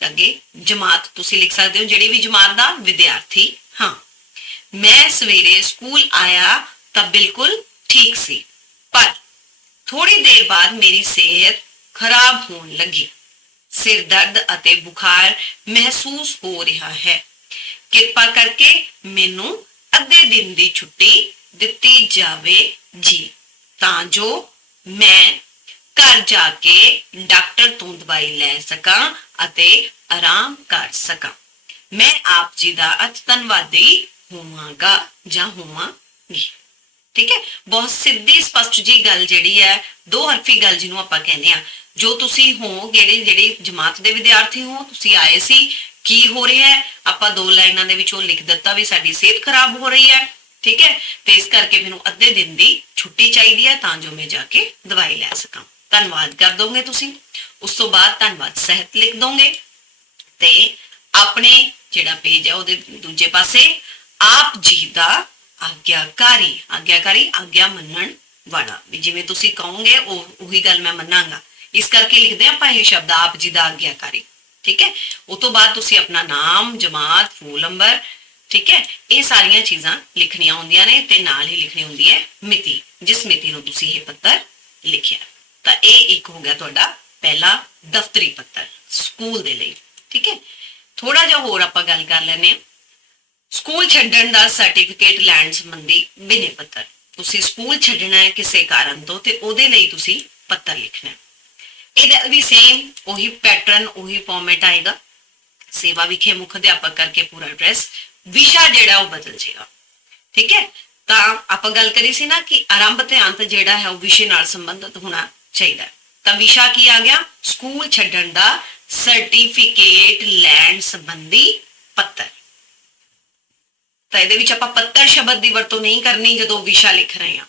ਅੱਗੇ ਜਮਾਤ ਤੁਸੀਂ ਲਿਖ ਸਕਦੇ ਹੋ, ਜਿਹੜੀ ਵੀ ਜਮਾਤ ਦਾ ਵਿਦਿਆਰਥੀ ਹਾਂ। ਮੈਂ ਸਵੇਰੇ ਸਕੂਲ ਆਇਆ ਤਾਂ ਬਿਲਕੁਲ ਠੀਕ ਸੀ, ਪਰ ਥੋੜੀ ਦੇਰ ਬਾਅਦ ਮੇਰੀ ਸਿਹਤ ਖਰਾਬ ਹੋਣ ਲੱਗੀ। ਸਿਰ ਦਰਦ ਅਤੇ ਬੁਖਾਰ ਮਹਿਸੂਸ ਹੋ ਰਿਹਾ ਹੈ। ਕਿਰਪਾ ਕਰਕੇ ਮੈਨੂੰ ਅੱਧੇ ਦਿਨ ਦੀ ਛੁੱਟੀ ਦਿੱਤੀ ਜਾਵੇ ਜੀ, ਤਾਂ ਜੋ ਮੈਂ ਘਰ ਜਾ ਕੇ ਡਾਕਟਰ ਤੋਂ ਦਵਾਈ ਲੈ ਸਕਾਂ ਅਤੇ ਆਰਾਮ ਕਰ ਸਕਾਂ। ਮੈਂ ਆਪ ਜੀ ਦਾ ਅਤ ਧੰਨਵਾਦੀ ਹੋਵਾਂਗਾ ਜਾਂ ਹੋਵਾਂਗੀ। ਠੀਕ ਹੈ? ਬਹੁਤ ਸਿੱਧੀ, ਸਪਸ਼ਟ ਜੀ ਗੱਲ ਜਿਹੜੀ ਹੈ, ਦੋ ਹਰਫੀ ਗੱਲ ਜਿਹਨੂੰ ਆਪਾਂ ਕਹਿੰਦੇ ਆ ਜੋ ਤੁਸੀਂ ਹੋ, ਜਿਹੜੇ, ਜਿਹੜੀ ਜਮਾਤ ਦੇ ਵਿਦਿਆਰਥੀ ਹੋ, ਤੁਸੀਂ ਆਏ ਸੀ, ਕੀ ਹੋ ਰਿਹਾ ਹੈ? ਆਪਾਂ ਦੋ ਲਾਈਨਾਂ ਦੇ ਵਿੱਚੋਂ ਲਿਖ ਦਿੱਤਾ ਵੀ ਸਾਡੀ ਸਿਹਤ ਖਰਾਬ ਹੋ ਰਹੀ ਹੈ, ਠੀਕ ਹੈ? ਤੇ ਇਸ ਕਰਕੇ ਮੈਨੂੰ ਅੱਧੇ ਦਿਨ ਦੀ ਛੁੱਟੀ ਚਾਹੀਦੀ ਹੈ, ਤਾਂ ਜੋ ਮੈਂ ਜਾ ਕੇ ਦਵਾਈ ਲੈ ਸਕਾਂ। ਧੰਨਵਾਦ ਕਰ ਦੋਗੇ ਤੁਸੀਂ। ਉਸ ਤੋਂ ਬਾਅਦ ਧੰਨਵਾਦ ਸਹਿਤ ਲਿਖ ਦੋਗੇ। ਤੇ ਆਪਣੇ ਜਿਹੜਾ ਪੇਜ ਹੈ, ਉਹਦੇ ਦੂਜੇ ਪਾਸੇ ਆਪ ਜੀ ਦਾ ਆਗਿਆਕਾਰੀ ਆਗਿਆਕਾਰੀ, ਆਗਿਆ ਮੰਨਣ ਵਾਲਾ। ਵੀ ਜਿਵੇਂ ਤੁਸੀਂ ਕਹੋਗੇ, ਉਹ ਉਹੀ ਗੱਲ ਮੈਂ ਮੰਨਾਂਗਾ। ਇਸ ਕਰਕੇ ਲਿਖਦੇ ਹਾਂ ਆਪਾਂ ਇਹ ਸ਼ਬਦ, ਆਪ ਜੀ ਦਾ ਆਗਿਆਕਾਰੀ। ਠੀਕ ਹੈ? ਉਸ ਤੋਂ ਬਾਅਦ ਤੁਸੀਂ ਆਪਣਾ ਨਾਮ, ਜਮਾਤ ਫੋਨ ਨੰਬਰ ਠੀਕ ਹੈ? ਇਹ ਸਾਰੀਆਂ ਚੀਜ਼ਾਂ ਲਿਖਣੀਆਂ ਹੁੰਦੀਆਂ ਨੇ ਤੇ ਨਾਲ ਹੀ ਲਿਖਣੀ ਹੁੰਦੀ ਹੈ ਮਿਤੀ, ਜਿਸ ਮਿਤੀ ਨੂੰ ਤੁਸੀਂ ਇਹ ਪੱਤਰ ਲਿਖਿਆ। ਤਾਂ ਇਹ ਇੱਕ ਹੋ ਗਿਆ ਤੁਹਾਡਾ ਪਹਿਲਾ ਦਫ਼ਤਰੀ ਪੱਤਰ, ਸਕੂਲ ਦੇ ਲਈ। ਠੀਕ ਹੈ? ਥੋੜਾ ਜਿਹਾ ਹੋਰ ਆਪਾਂ ਗੱਲ ਕਰ ਲੈਨੇ ਆ ਸਕੂਲ ਛੱਡਣ ਦਾ ਸਰਟੀਫਿਕੇਟ ਲੈਣ ਸੰਬੰਧੀ ਬਿਨੇ ਪੱਤਰ। ਤੁਸੀਂ ਸਕੂਲ ਛੱਡਣਾ ਹੈ ਕਿਸੇ ਕਾਰਨ ਤੋਂ ਤੇ ਉਹਦੇ ਲਈ ਤੁਸੀਂ ਪੱਤਰ ਲਿਖਣਾ ਹੈ। ਇਹਦਾ ਵੀ ਸੇਮ ਉਹੀ ਪੈਟਰਨ ਉਹੀ ਫਾਰਮੈਟ ਆਏਗਾ। ਸੇਵਾ ਵਿਖੇ ਮੁੱਖ ਅਧਿਆਪਕ ਕਰਕੇ ਪੂਰਾ ਐਡਰੈਸ ਵਿਸ਼ਾ ਜਿਹੜਾ ਉਹ ਬਦਲ ਜਾਏਗਾ ਠੀਕ ਹੈ? ਤਾਂ ਆਪਾਂ ਗੱਲ ਕਰੀ ਸੀ ਨਾ ਕਿ ਆਰੰਭ ਤੇ ਅੰਤ ਜਿਹੜਾ ਹੈ ਉਹ ਵਿਸ਼ੇ ਨਾਲ ਸੰਬੰਧਿਤ ਹੋਣਾ ਚਾਹੀਦਾ ਤਾਂ ਵਿਸ਼ਾ ਕੀ ਆ ਗਿਆ? ਸਕੂਲ ਛੱਡਣ ਦਾ ਸਰਟੀਫਿਕੇਟ ਲੈਣ ਸੰਬੰਧੀ ਪੱਤਰ। ਤਾਂ ਇਹਦੇ ਵਿੱਚ ਆਪਾਂ ਪੱਤਰ ਸ਼ਬਦ ਦੀ ਵਰਤੋਂ ਨਹੀਂ ਕਰਨੀ ਜਦੋਂ ਵਿਸ਼ਾ ਲਿਖ ਰਹੇ ਹਾਂ।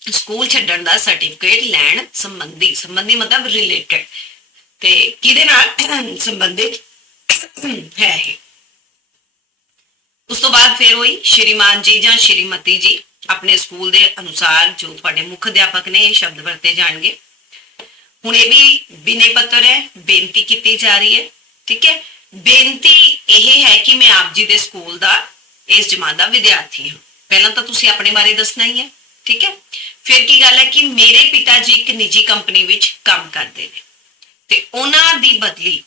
ਸਕੂਲ ਛੱਡਣ ਦਾ ਸਰਟੀਫਿਕੇਟ ਲੈਣ ਸੰਬੰਧੀ ਸੰਬੰਧੀ ਮਤਲਬ ਰਿਲੇਟਡ ਤੇ ਕਿਹਦੇ ਨਾਲ ਸੰਬੰਧਿਤ ਹੈ ਇਹ? ਉਸ ਤੋਂ ਬਾਅਦ ਫਿਰ ਹੋਈ ਸ਼੍ਰੀਮਾਨ ਜੀ ਜਾਂ ਸ਼੍ਰੀਮਤੀ ਜੀ ਆਪਣੇ ਸਕੂਲ ਦੇ ਅਨੁਸਾਰ ਜੋ ਤੁਹਾਡੇ ਮੁੱਖ ਅਧਿਆਪਕ ਨੇ, ਇਹ ਸ਼ਬਦ ਵਰਤੇ ਜਾਣਗੇ। ਹੁਣ ਇਹ ਵੀ ਬਿਨੇ ਪੱਤਰ ਹੈ, ਬੇਨਤੀ ਕੀਤੀ ਜਾ ਰਹੀ ਹੈ, ਠੀਕ ਹੈ? ਬੇਨਤੀ ਇਹ ਹੈ ਕਿ ਮੈਂ ਆਪ ਜੀ ਦੇ ਸਕੂਲ ਦਾ ਇਸ ਜਮਾਤ ਦਾ ਵਿਦਿਆਰਥੀ ਹਾਂ। ਪਹਿਲਾਂ ਤਾਂ ਤੁਸੀਂ ਆਪਣੇ ਬਾਰੇ ਦੱਸਣਾ ਹੀ ਹੈ, ਠੀਕ ਹੈ? ਫਿਰ ਕੀ ਗੱਲ ਹੈ ਕਿ ਮੇਰੇ ਪਿਤਾ ਜੀ ਇੱਕ ਨਿੱਜੀ ਕੰਪਨੀ ਵਿੱਚ ਕੰਮ ਕਰਦੇ ਨੇ ਤੇ ਉਹਨਾਂ ਦੀ ਬਦਲੀ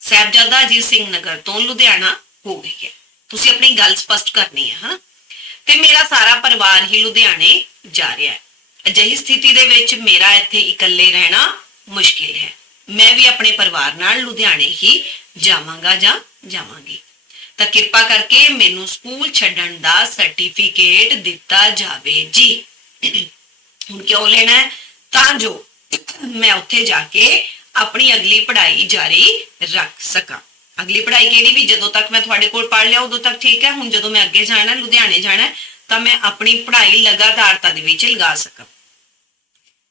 ਸਾਹਿਬਜ਼ਾਦਾ ਅਜੀਤ ਸਿੰਘ ਨਗਰ ਤੋਂ ਲੁਧਿਆਣਾ ਹੋ ਗਈ ਹੈ। ਤੁਸੀਂ ਆਪਣੀ ਗੱਲ ਸਪਸ਼ਟ ਕਰਨੀ ਹੈ, ਹਨਾ? ਤੇ ਮੇਰਾ ਸਾਰਾ ਪਰਿਵਾਰ ਹੀ ਲੁਧਿਆਣੇ ਜਾ ਰਿਹਾ ਹੈ। ਅਜਿਹੀ ਸਥਿਤੀ ਦੇ ਵਿੱਚ ਮੇਰਾ ਇੱਥੇ ਇਕੱਲੇ ਰਹਿਣਾ ਮੁਸ਼ਕਿਲ ਹੈ। ਮੈਂ ਵੀ ਆਪਣੇ ਪਰਿਵਾਰ ਨਾਲ ਲੁਧਿਆਣੇ ਹੀ ਜਾਵਾਂਗਾ ਜਾਂ ਜਾਵਾਂਗੀ। ਤਾਂ ਕਿਰਪਾ ਕਰਕੇ ਮੈਨੂੰ ਸਕੂਲ ਛੱਡਣ ਦਾ ਸਰਟੀਫਿਕੇਟ ਦਿੱਤਾ ਜਾਵੇ ਜੀ। ਹੁਣ ਕਿਉਂ ਲੈਣਾ ਹੈ? ਤਾਂ ਜੋ ਮੈਂ ਉੱਥੇ ਜਾ ਕੇ ਆਪਣੀ ਅਗਲੀ ਪੜ੍ਹਾਈ ਜਾਰੀ ਰੱਖ ਸਕਾਂ। ਅਗਲੀ ਪੜ੍ਹਾਈ ਕਿਹੜੀ ਵੀ? ਜਦੋਂ ਤੱਕ ਮੈਂ ਤੁਹਾਡੇ ਕੋਲ ਪੜ੍ਹ ਲਿਆ, ਉਦੋਂ ਤੱਕ ਠੀਕ ਹੈ। ਹੁਣ ਜਦੋਂ ਮੈਂ ਅੱਗੇ ਜਾਣਾ, ਲੁਧਿਆਣੇ ਜਾਣਾ ਤਾਂ ਮੈਂ ਆਪਣੀ ਪੜ੍ਹਾਈ ਲਗਾਤਾਰਤਾ ਦੇ ਵਿੱਚ ਲਗਾ ਸਕਾਂ।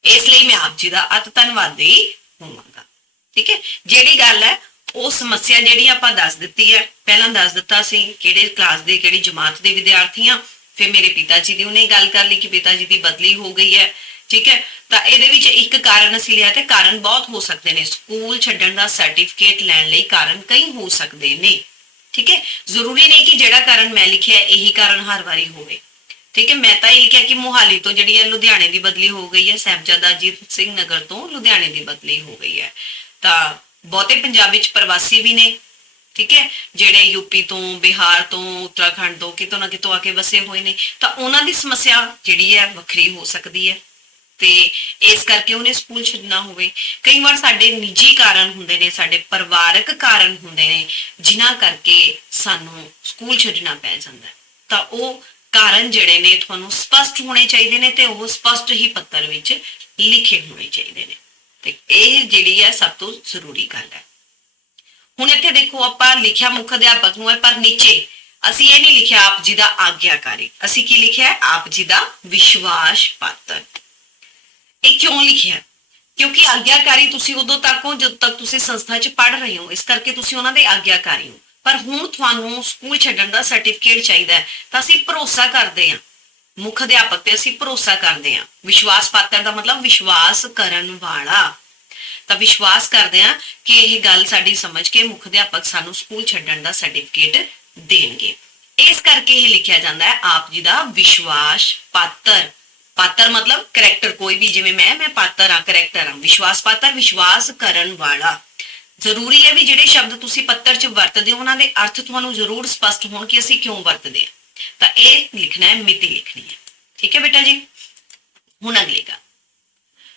ਇਸ ਲਈ ਮੈਂ ਆਪ ਜੀ ਦਾ ਅਤ ਧੰਨਵਾਦੀ ਹੋਵਾਂਗਾ। ਠੀਕ ਹੈ? ਜਿਹੜੀ ਗੱਲ ਹੈ ਉਹ ਸਮੱਸਿਆ ਜਿਹੜੀ ਆਪਾਂ ਦੱਸ ਦਿੱਤੀ ਹੈ, ਪਹਿਲਾਂ ਦੱਸ ਦਿੱਤਾ ਸੀ ਕਿਹੜੇ ਕਲਾਸ ਦੇ, ਕਿਹੜੀ ਜਮਾਤ ਦੇ ਵਿਦਿਆਰਥੀ ਆ ਫਿਰ ਮੇਰੇ ਪਿਤਾ ਜੀ ਦੀ ਉਹਨੇ ਗੱਲ ਕਰ ਲਈ ਕਿ ਪਿਤਾ ਜੀ ਦੀ ਬਦਲੀ ਹੋ ਗਈ ਹੈ, ਠੀਕ ਹੈ? ਤਾਂ ਇਹਦੇ ਵਿੱਚ ਇੱਕ ਕਾਰਨ ਅਸੀਂ ਲਿਆ ਤੇ ਕਾਰਨ ਬਹੁਤ ਹੋ ਸਕਦੇ ਨੇ। ਸਕੂਲ ਛੱਡਣ ਦਾ ਸਰਟੀਫਿਕੇਟ ਲੈਣ ਲਈ ਕਾਰਨ ਕਈ ਹੋ ਸਕਦੇ ਨੇ, ਠੀਕ ਹੈ? ਜ਼ਰੂਰੀ ਨਹੀਂ ਕਿ ਜਿਹੜਾ ਕਾਰਨ ਮੈਂ ਲਿਖਿਆ ਇਹੀ ਕਾਰਨ ਹਰ ਵਾਰੀ ਹੋਵੇ, ਠੀਕ ਹੈ? ਮੈਂ ਤਾਂ ਇਹ ਲਿਖਿਆ ਕਿ ਮੁਹਾਲੀ ਤੋਂ ਜਿਹੜੀ ਹੈ, ਲੁਧਿਆਣੇ ਦੀ ਬਦਲੀ ਹੋ ਗਈ ਹੈ, ਸਾਹਿਬਜ਼ਾਦਾ ਅਜੀਤ ਸਿੰਘ ਨਗਰ ਤੋਂ ਲੁਧਿਆਣੇ ਦੀ ਬਦਲੀ ਹੋ ਗਈ ਹੈ। ਤਾਂ ਬਹੁਤੇ ਪੰਜਾਬ ਵਿੱਚ ਪ੍ਰਵਾਸੀ ਵੀ ਨੇ, ਠੀਕ ਹੈ? ਜਿਹੜੇ ਯੂਪੀ ਤੋਂ, ਬਿਹਾਰ ਤੋਂ, ਉੱਤਰਾਖੰਡ ਤੋਂ, ਕਿਤੋਂ ਨਾ ਕਿਤੋਂ ਆ ਕੇ ਵਸੇ ਹੋਏ ਨੇ, ਤਾਂ ਉਹਨਾਂ ਦੀ ਸਮੱਸਿਆ ਜਿਹੜੀ ਹੈ ਵੱਖਰੀ ਹੋ ਸਕਦੀ ਹੈ। ਤੇ ਇਸ ਕਰਕੇ ਉਹਨੇ ਸਕੂਲ ਛੱਡਣਾ ਹੋਵੇ। ਕਈ ਵਾਰ ਸਾਡੇ ਨਿੱਜੀ ਕਾਰਨ ਹੁੰਦੇ ਨੇ, ਸਾਡੇ ਪਰਿਵਾਰਕ ਕਾਰਨ ਹੁੰਦੇ ਨੇ, ਜਿਨ੍ਹਾਂ ਕਰਕੇ ਸਾਨੂੰ ਸਕੂਲ ਛੱਡਣਾ ਪੈ ਜਾਂਦਾ ਤਾਂ ਉਹ ਕਾਰਨ ਜਿਹੜੇ ਨੇ, ਤੁਹਾਨੂੰ ਸਪਸ਼ਟ ਹੋਣੇ ਚਾਹੀਦੇ ਨੇ ਤੇ ਉਹ ਸਪਸ਼ਟ ਹੀ ਪੱਤਰ ਵਿੱਚ ਲਿਖੇ ਹੋਣੇ ਚਾਹੀਦੇ ਨੇ। ਤੇ ਇਹ ਜਿਹੜੀ ਹੈ ਸਭ ਤੋਂ ਜ਼ਰੂਰੀ ਗੱਲ ਹੈ। ਹੁਣ ਇੱਥੇ ਦੇਖੋ ਆਪਾਂ ਲਿਖਿਆ ਮੁੱਖ ਅਧਿਆਪਕ ਨੂੰ ਹੈ, ਪਰ ਨੀਚੇ ਅਸੀਂ ਇਹ ਨਹੀਂ ਲਿਖਿਆ ਆਪ ਜੀ ਦਾ ਆਗਿਆਕਾਰੀ। ਅਸੀਂ ਕੀ ਲਿਖਿਆ ਹੈ? ਆਪ ਜੀ ਦਾ ਵਿਸ਼ਵਾਸ ਪਾਤਰ। ਇਹ ਕਿਉਂ ਲਿਖਿਆ ਕਿਉਂਕਿ ਆਗਿਆਕਾਰੀ ਤੁਸੀਂ ਉਦੋਂ ਤੱਕ ਹੋ ਜਦੋਂ ਤੱਕ ਤੁਸੀਂ ਸੰਸਥਾ 'ਚ ਪੜ੍ਹ ਰਹੇ ਹੋ। ਇਸ ਕਰਕੇ ਤੁਸੀਂ ਉਹਨਾਂ ਦੇ ਆਗਿਆਕਾਰੀ ਹੋ। ਪਰ ਹੁਣ ਤੁਹਾਨੂੰ ਸਕੂਲ ਛੱਡਣ ਦਾ ਸਰਟੀਫਿਕੇਟ ਚਾਹੀਦਾ ਹੈ। ਤਾਂ ਅਸੀਂ ਭਰੋਸਾ ਕਰਦੇ ਹਾਂ। ਮੁੱਖ ਅਧਿਆਪਕ ਤੇ ਅਸੀਂ ਭਰੋਸਾ ਕਰਦੇ ਹਾਂ। ਵਿਸ਼ਵਾਸ ਪਾਤਰ ਦਾ ਮਤਲਬ ਵਿਸ਼ਵਾਸ ਕਰਨ ਵਾਲਾ। ਤਾਂ ਵਿਸ਼ਵਾਸ ਕਰਦੇ ਹਾਂ ਕਿ ਇਹ ਗੱਲ ਸਾਡੀ ਸਮਝ ਕੇ ਮੁੱਖ ਅਧਿਆਪਕ ਸਾਨੂੰ ਸਕੂਲ ਛੱਡਣ ਦਾ ਸਰਟੀਫਿਕੇਟ ਦੇਣਗੇ। ਇਸ ਕਰਕੇ ਇਹ ਲਿਖਿਆ ਜਾਂਦਾ ਹੈ, ਆਪ ਜੀ ਦਾ ਵਿਸ਼ਵਾਸ ਪਾਤਰ। ਪਾਤਰ ਮਤਲਬ ਕਰੈਕਟਰ ਕੋਈ ਵੀ, ਜਿਵੇਂ ਮੈਂ ਮੈਂ ਪਾਤਰ ਹਾਂ ਕਰੈਕਟਰ ਹਾਂ। ਵਿਸ਼ਵਾਸ ਪਾਤਰ, ਵਿਸ਼ਵਾਸ ਕਰਨ ਵਾਲਾ। ਜ਼ਰੂਰੀ ਹੈ ਵੀ ਜਿਹੜੇ ਸ਼ਬਦ ਤੁਸੀਂ ਪੱਤਰ 'ਚ ਵਰਤਦੇ ਹੋ, ਉਹਨਾਂ ਦੇ ਅਰਥ ਤੁਹਾਨੂੰ ਜ਼ਰੂਰ ਸਪਸ਼ਟ ਹੋਣ ਕਿ ਅਸੀਂ ਕਿਉਂ ਵਰਤਦੇ ਹਾਂ। ਤਾਂ ਇਹ ਲਿਖਣਾ ਹੈ, ਮਿਤੀ ਲਿਖਣੀ ਹੈ। ਠੀਕ ਹੈ ਬੇਟਾ ਜੀ? ਹੁਣ ਅਗਲੀ ਗੱਲ।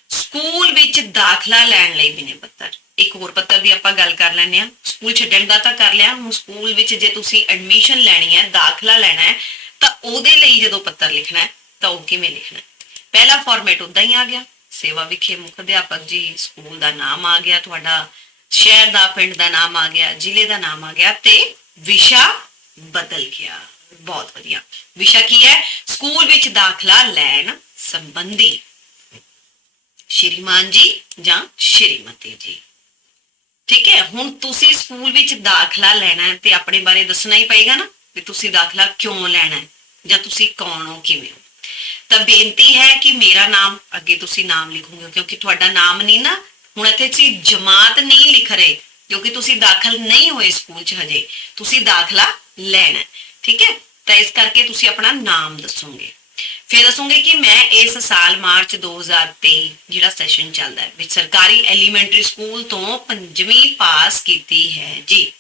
ਸਕੂਲ ਵਿੱਚ ਦਾਖਲਾ ਲੈਣ ਲਈ ਬਿਨੇ ਪੱਤਰ। ਇੱਕ ਹੋਰ ਪੱਤਰ ਦੀ ਆਪਾਂ ਗੱਲ ਕਰ ਲੈਂਦੇ ਆ ਸਕੂਲ ਛੱਡਣ ਦਾ ਤਾਂ ਕਰ ਲਿਆ। ਹੁਣ ਸਕੂਲ ਵਿੱਚ ਜੇ ਤੁਸੀਂ ਐਡਮਿਸ਼ਨ ਲੈਣੀ ਹੈ, ਦਾਖਲਾ ਲੈਣਾ ਹੈ, ਤਾਂ ਉਹਦੇ ਲਈ ਜਦੋਂ ਪੱਤਰ ਲਿਖਣਾ ਹੈ, ਤਾਂ ਉਹ ਕਿਵੇਂ ਲਿਖਣਾ ਹੈ? ਪਹਿਲਾ ਫਾਰਮੈਟ ਉਦਾਂ ਹੀ ਆ ਗਿਆ। ਸੇਵਾ ਵਿਖੇ ਮੁੱਖ ਅਧਿਆਪਕ ਜੀ, ਸਕੂਲ ਦਾ ਨਾਮ ਆ ਗਿਆ, ਤੁਹਾਡਾ ਸ਼ਹਿਰ ਦਾ, ਪਿੰਡ ਦਾ ਨਾਮ ਆ ਗਿਆ, ਜ਼ਿਲ੍ਹੇ ਦਾ ਨਾਮ ਆ ਗਿਆ ਤੇ ਵਿਸ਼ਾ ਬਦਲ ਗਿਆ। ਬਹੁਤ ਵਧੀਆ। ਵਿਸ਼ਾ ਕੀ ਹੈ? ਸਕੂਲ ਵਿੱਚ ਦਾਖਲਾ ਲੈਣ ਸੰਬੰਧੀ। ਸ਼੍ਰੀਮਾਨ ਜੀ ਜਾਂ ਸ਼੍ਰੀਮਤੀ ਜੀ। ਠੀਕ ਹੈ? ਹੁਣ ਤੁਸੀਂ ਸਕੂਲ ਵਿੱਚ ਦਾਖਲਾ ਲੈਣਾ ਹੈ ਤੇ ਆਪਣੇ ਬਾਰੇ ਦੱਸਣਾ ਹੀ ਪਏਗਾ ਨਾ ਵੀ ਤੁਸੀਂ ਦਾਖਲਾ ਕਿਉਂ ਲੈਣਾ ਹੈ ਜਾਂ ਤੁਸੀਂ ਕੌਣ ਹੋ, ਕਿਵੇਂ ਹੋ। ਤਾਂ ਬੇਨਤੀ ਹੈ ਕਿ ਮੇਰਾ ਨਾਮ, ਅੱਗੇ ਤੁਸੀਂ ਨਾਮ ਲਿਖੋਗੇ ਕਿਉਂਕਿ ਤੁਹਾਡਾ ਨਾਮ ਨਹੀਂ ਨਾ ਹੁਣ ਇੱਥੇ ਤੁਸੀਂ ਜਮਾਤ ਨਹੀਂ ਲਿਖ ਰਹੇ ਕਿਉਂਕਿ ਤੁਸੀਂ ਦਾਖਲ ਨਹੀਂ ਹੋਏ ਸਕੂਲ 'ਚ ਹਜੇ। ਤੁਸੀਂ ਦਾਖਲਾ ਲੈਣਾ ਠੀਕ ਹੈ? ਤਾਂ ਇਸ ਕਰਕੇ ਤੁਸੀਂ ਆਪਣਾ ਨਾਮ ਦੱਸੋਗੇ। ਫਿਰ ਦੱਸੋਗੇ ਕਿ ਮੈਂ ਇਸ ਸਾਲ ਮਾਰਚ 2023 ਜਿਹੜਾ ਸੈਸ਼ਨ ਚੱਲਦਾ ਹੈ, ਵਿੱਚ ਸਰਕਾਰੀ ਐਲੀਮੈਂਟਰੀ ਸਕੂਲ ਤੋਂ ਪੰਜਵੀਂ ਪਾਸ ਕੀਤੀ ਹੈ। ਜੀ,